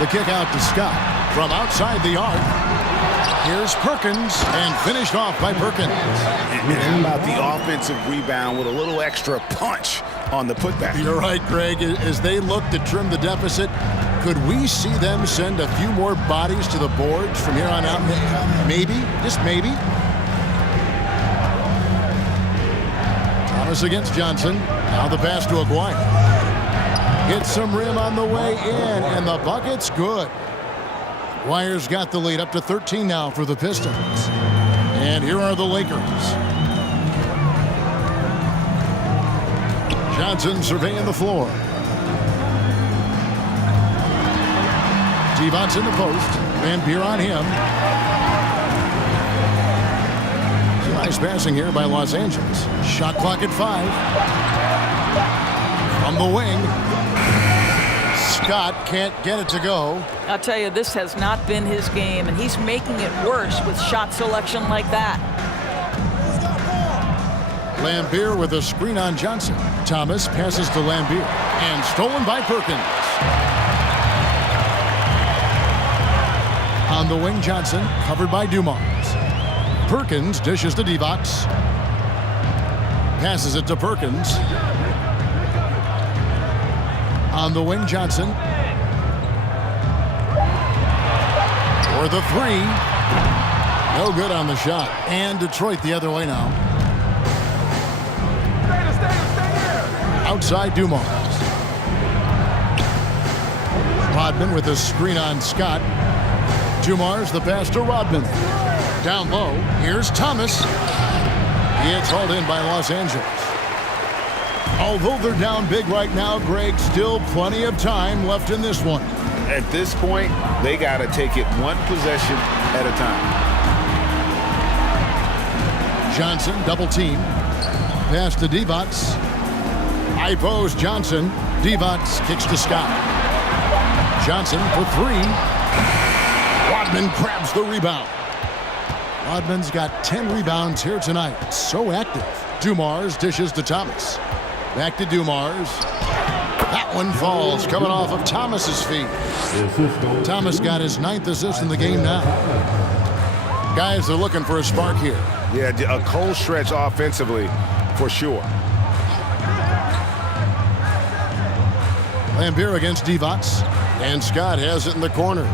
The kick out to Scott from outside the arc. Here's Perkins, and finished off by Perkins. And how about the offensive rebound with a little extra punch on the putback? You're right, Greg. As they look to trim the deficit, could we see them send a few more bodies to the boards from here on out? Maybe, just maybe. Thomas against Johnson. Now the pass to Aguirre. Hits some rim on the way in, and the bucket's good. Aguirre's got the lead up to 13 now for the Pistons. And here are the Lakers. Johnson surveying the floor. Divac in the post. Van Beer on him. Nice passing here by Los Angeles. Shot clock at 5. From the wing. Scott can't get it to go. I'll tell you, this has not been his game, and he's making it worse with shot selection like that. Lambier with a screen on Johnson. Thomas passes to Lambier. And stolen by Perkins. On the wing, Johnson, covered by Dumars. Perkins dishes to Divac. Passes it to Perkins. On the wing, Johnson. For the three. No good on the shot. And Detroit the other way now. Outside Dumars. Rodman with a screen on Scott. Dumars the pass to Rodman. Down low. Here's Thomas. It's hauled in by Los Angeles. Although they're down big right now, Greg, still plenty of time left in this one. At this point, they got to take it one possession at a time. Johnson double team. Pass to Divac. High post Johnson. Divac kicks to Scott. Johnson for three. Rodman grabs the rebound. Rodman's got 10 rebounds here tonight. So active. Dumars dishes to Thomas. Back to Dumars. That one falls, coming off of Thomas's feet. Thomas got his 9th assist in the game now. Guys are looking for a spark here. Yeah, a cold stretch offensively, for sure. Lambier against Divac. And Scott has it in the corner.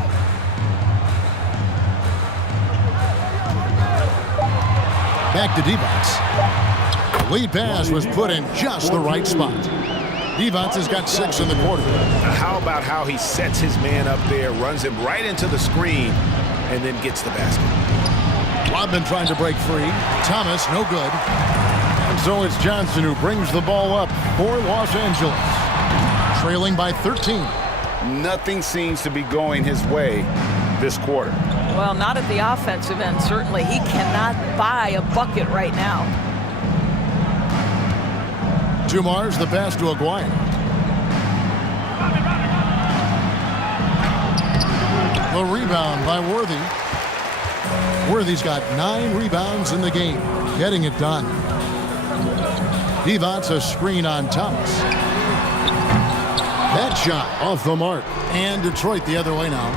Back to Divac. The lead pass was put in just the right spot. Divac has got 6 in the quarter. How about how he sets his man up there, runs him right into the screen, and then gets the basket. Rodman trying to break free. Thomas, no good. And so it's Johnson who brings the ball up for Los Angeles. Trailing by 13. Nothing seems to be going his way this quarter. Well, not at the offensive end, certainly. He cannot buy a bucket right now. Dumars the pass to Aguirre. The rebound by Worthy. Worthy's got 9 rebounds in the game, getting it done. Divac a screen on Thomas. That shot off the mark. And Detroit the other way now.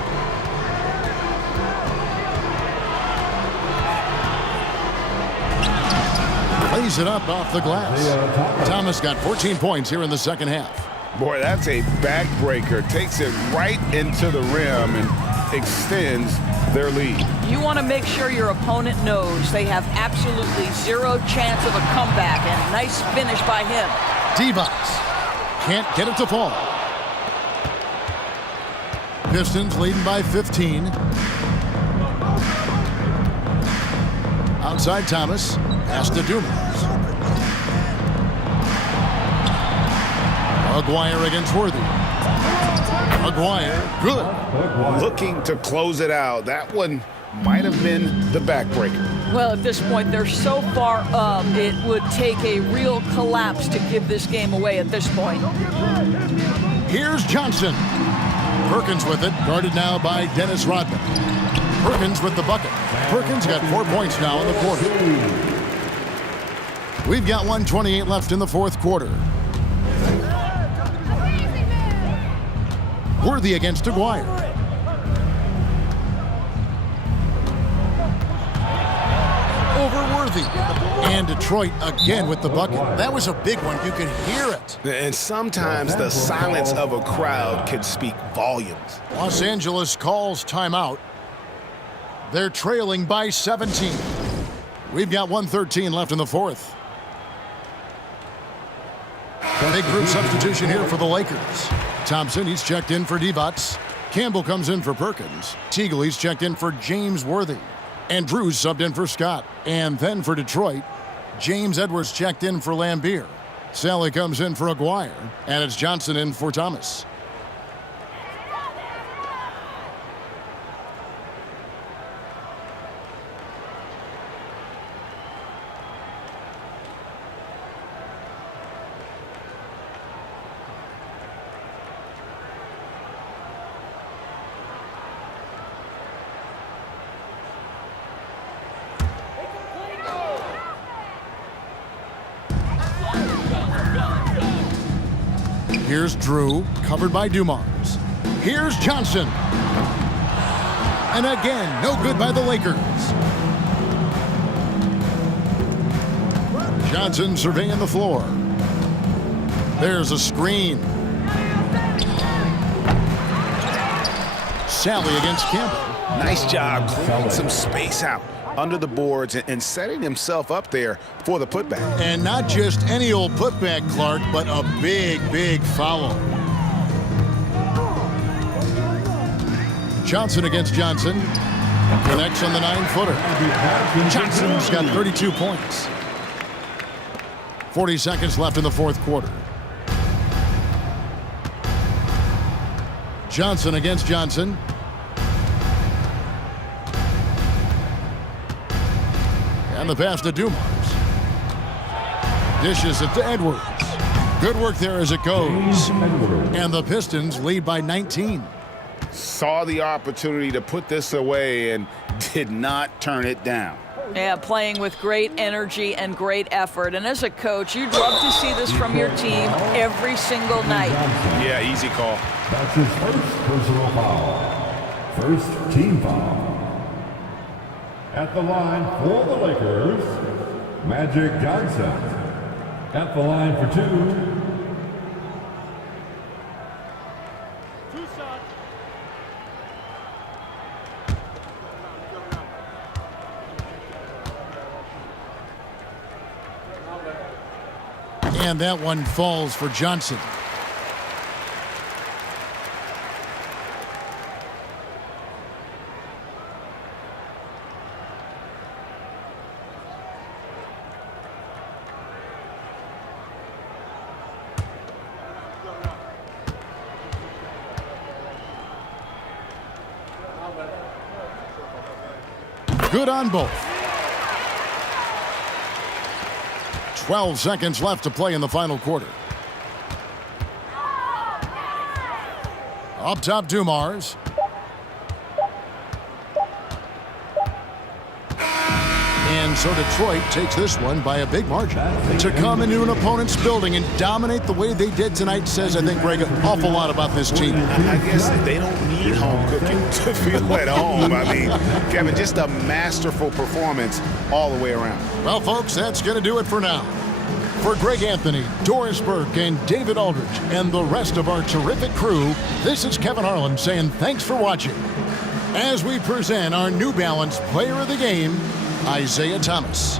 Lays it up off the glass. Thomas got 14 points here in the second half. Boy, that's a backbreaker. Takes it right into the rim and extends their lead. You want to make sure your opponent knows they have absolutely zero chance of a comeback, and nice finish by him. Divac can't get it to fall. Pistons leading by 15. Outside Thomas. Pass to Dumas. Maguire against Worthy. Maguire, good. Looking to close it out. That one might have been the backbreaker. Well, at this point, they're so far up, it would take a real collapse to give this game away at this point. Here's Johnson. Perkins with it, guarded now by Dennis Rodman. Perkins with the bucket. Perkins got 4 points now in the quarter. We've got 1:28 left in the fourth quarter. Worthy against Aguirre. Over Worthy. And Detroit again with the bucket. That was a big one. You could hear it. And sometimes the silence of a crowd can speak volumes. Los Angeles calls timeout. They're trailing by 17. We've got 1:13 left in the fourth. Big group substitution here for the Lakers. Thompson, he's checked in for Divac. Campbell comes in for Perkins. Teagle, he's checked in for James Worthy. And Drew's subbed in for Scott. And then for Detroit, James Edwards checked in for Lambier. Sally comes in for Aguirre. And it's Johnson in for Thomas. Here's Drew, covered by Dumars. Here's Johnson. And again, no good by the Lakers. Johnson surveying the floor. There's a screen. Sally against Campbell. Nice job clearing some space out under the boards and setting himself up there for the putback. And not just any old putback, Clark, but a big, big foul. Johnson against Johnson. Connects on the 9-footer. Johnson's got 32 points. 40 seconds left in the fourth quarter. Johnson against Johnson. And the pass to Dumars. Dishes it to Edwards. Good work there as it goes. And the Pistons lead by 19. Saw the opportunity to put this away and did not turn it down. Yeah, playing with great energy and great effort. And as a coach, you'd love to see this from your team every single night. Yeah, easy call. That's his first personal foul. First team foul. At the line for the Lakers, Magic Johnson. At the line for two. And that one falls for Johnson. Good on both. 12 seconds left to play in the final quarter. Up top, Dumars. And so Detroit takes this one by a big margin. To come into an opponent's building and dominate the way they did tonight says, I think, Greg, an awful lot about this team. I guess they don't need home cooking to feel at home. I mean, Kevin, just a masterful performance all the way around. Well, folks, that's going to do it for now. For Greg Anthony, Doris Burke, and David Aldridge, and the rest of our terrific crew, this is Kevin Harlan saying thanks for watching. As we present our New Balance Player of the Game, Isaiah Thomas.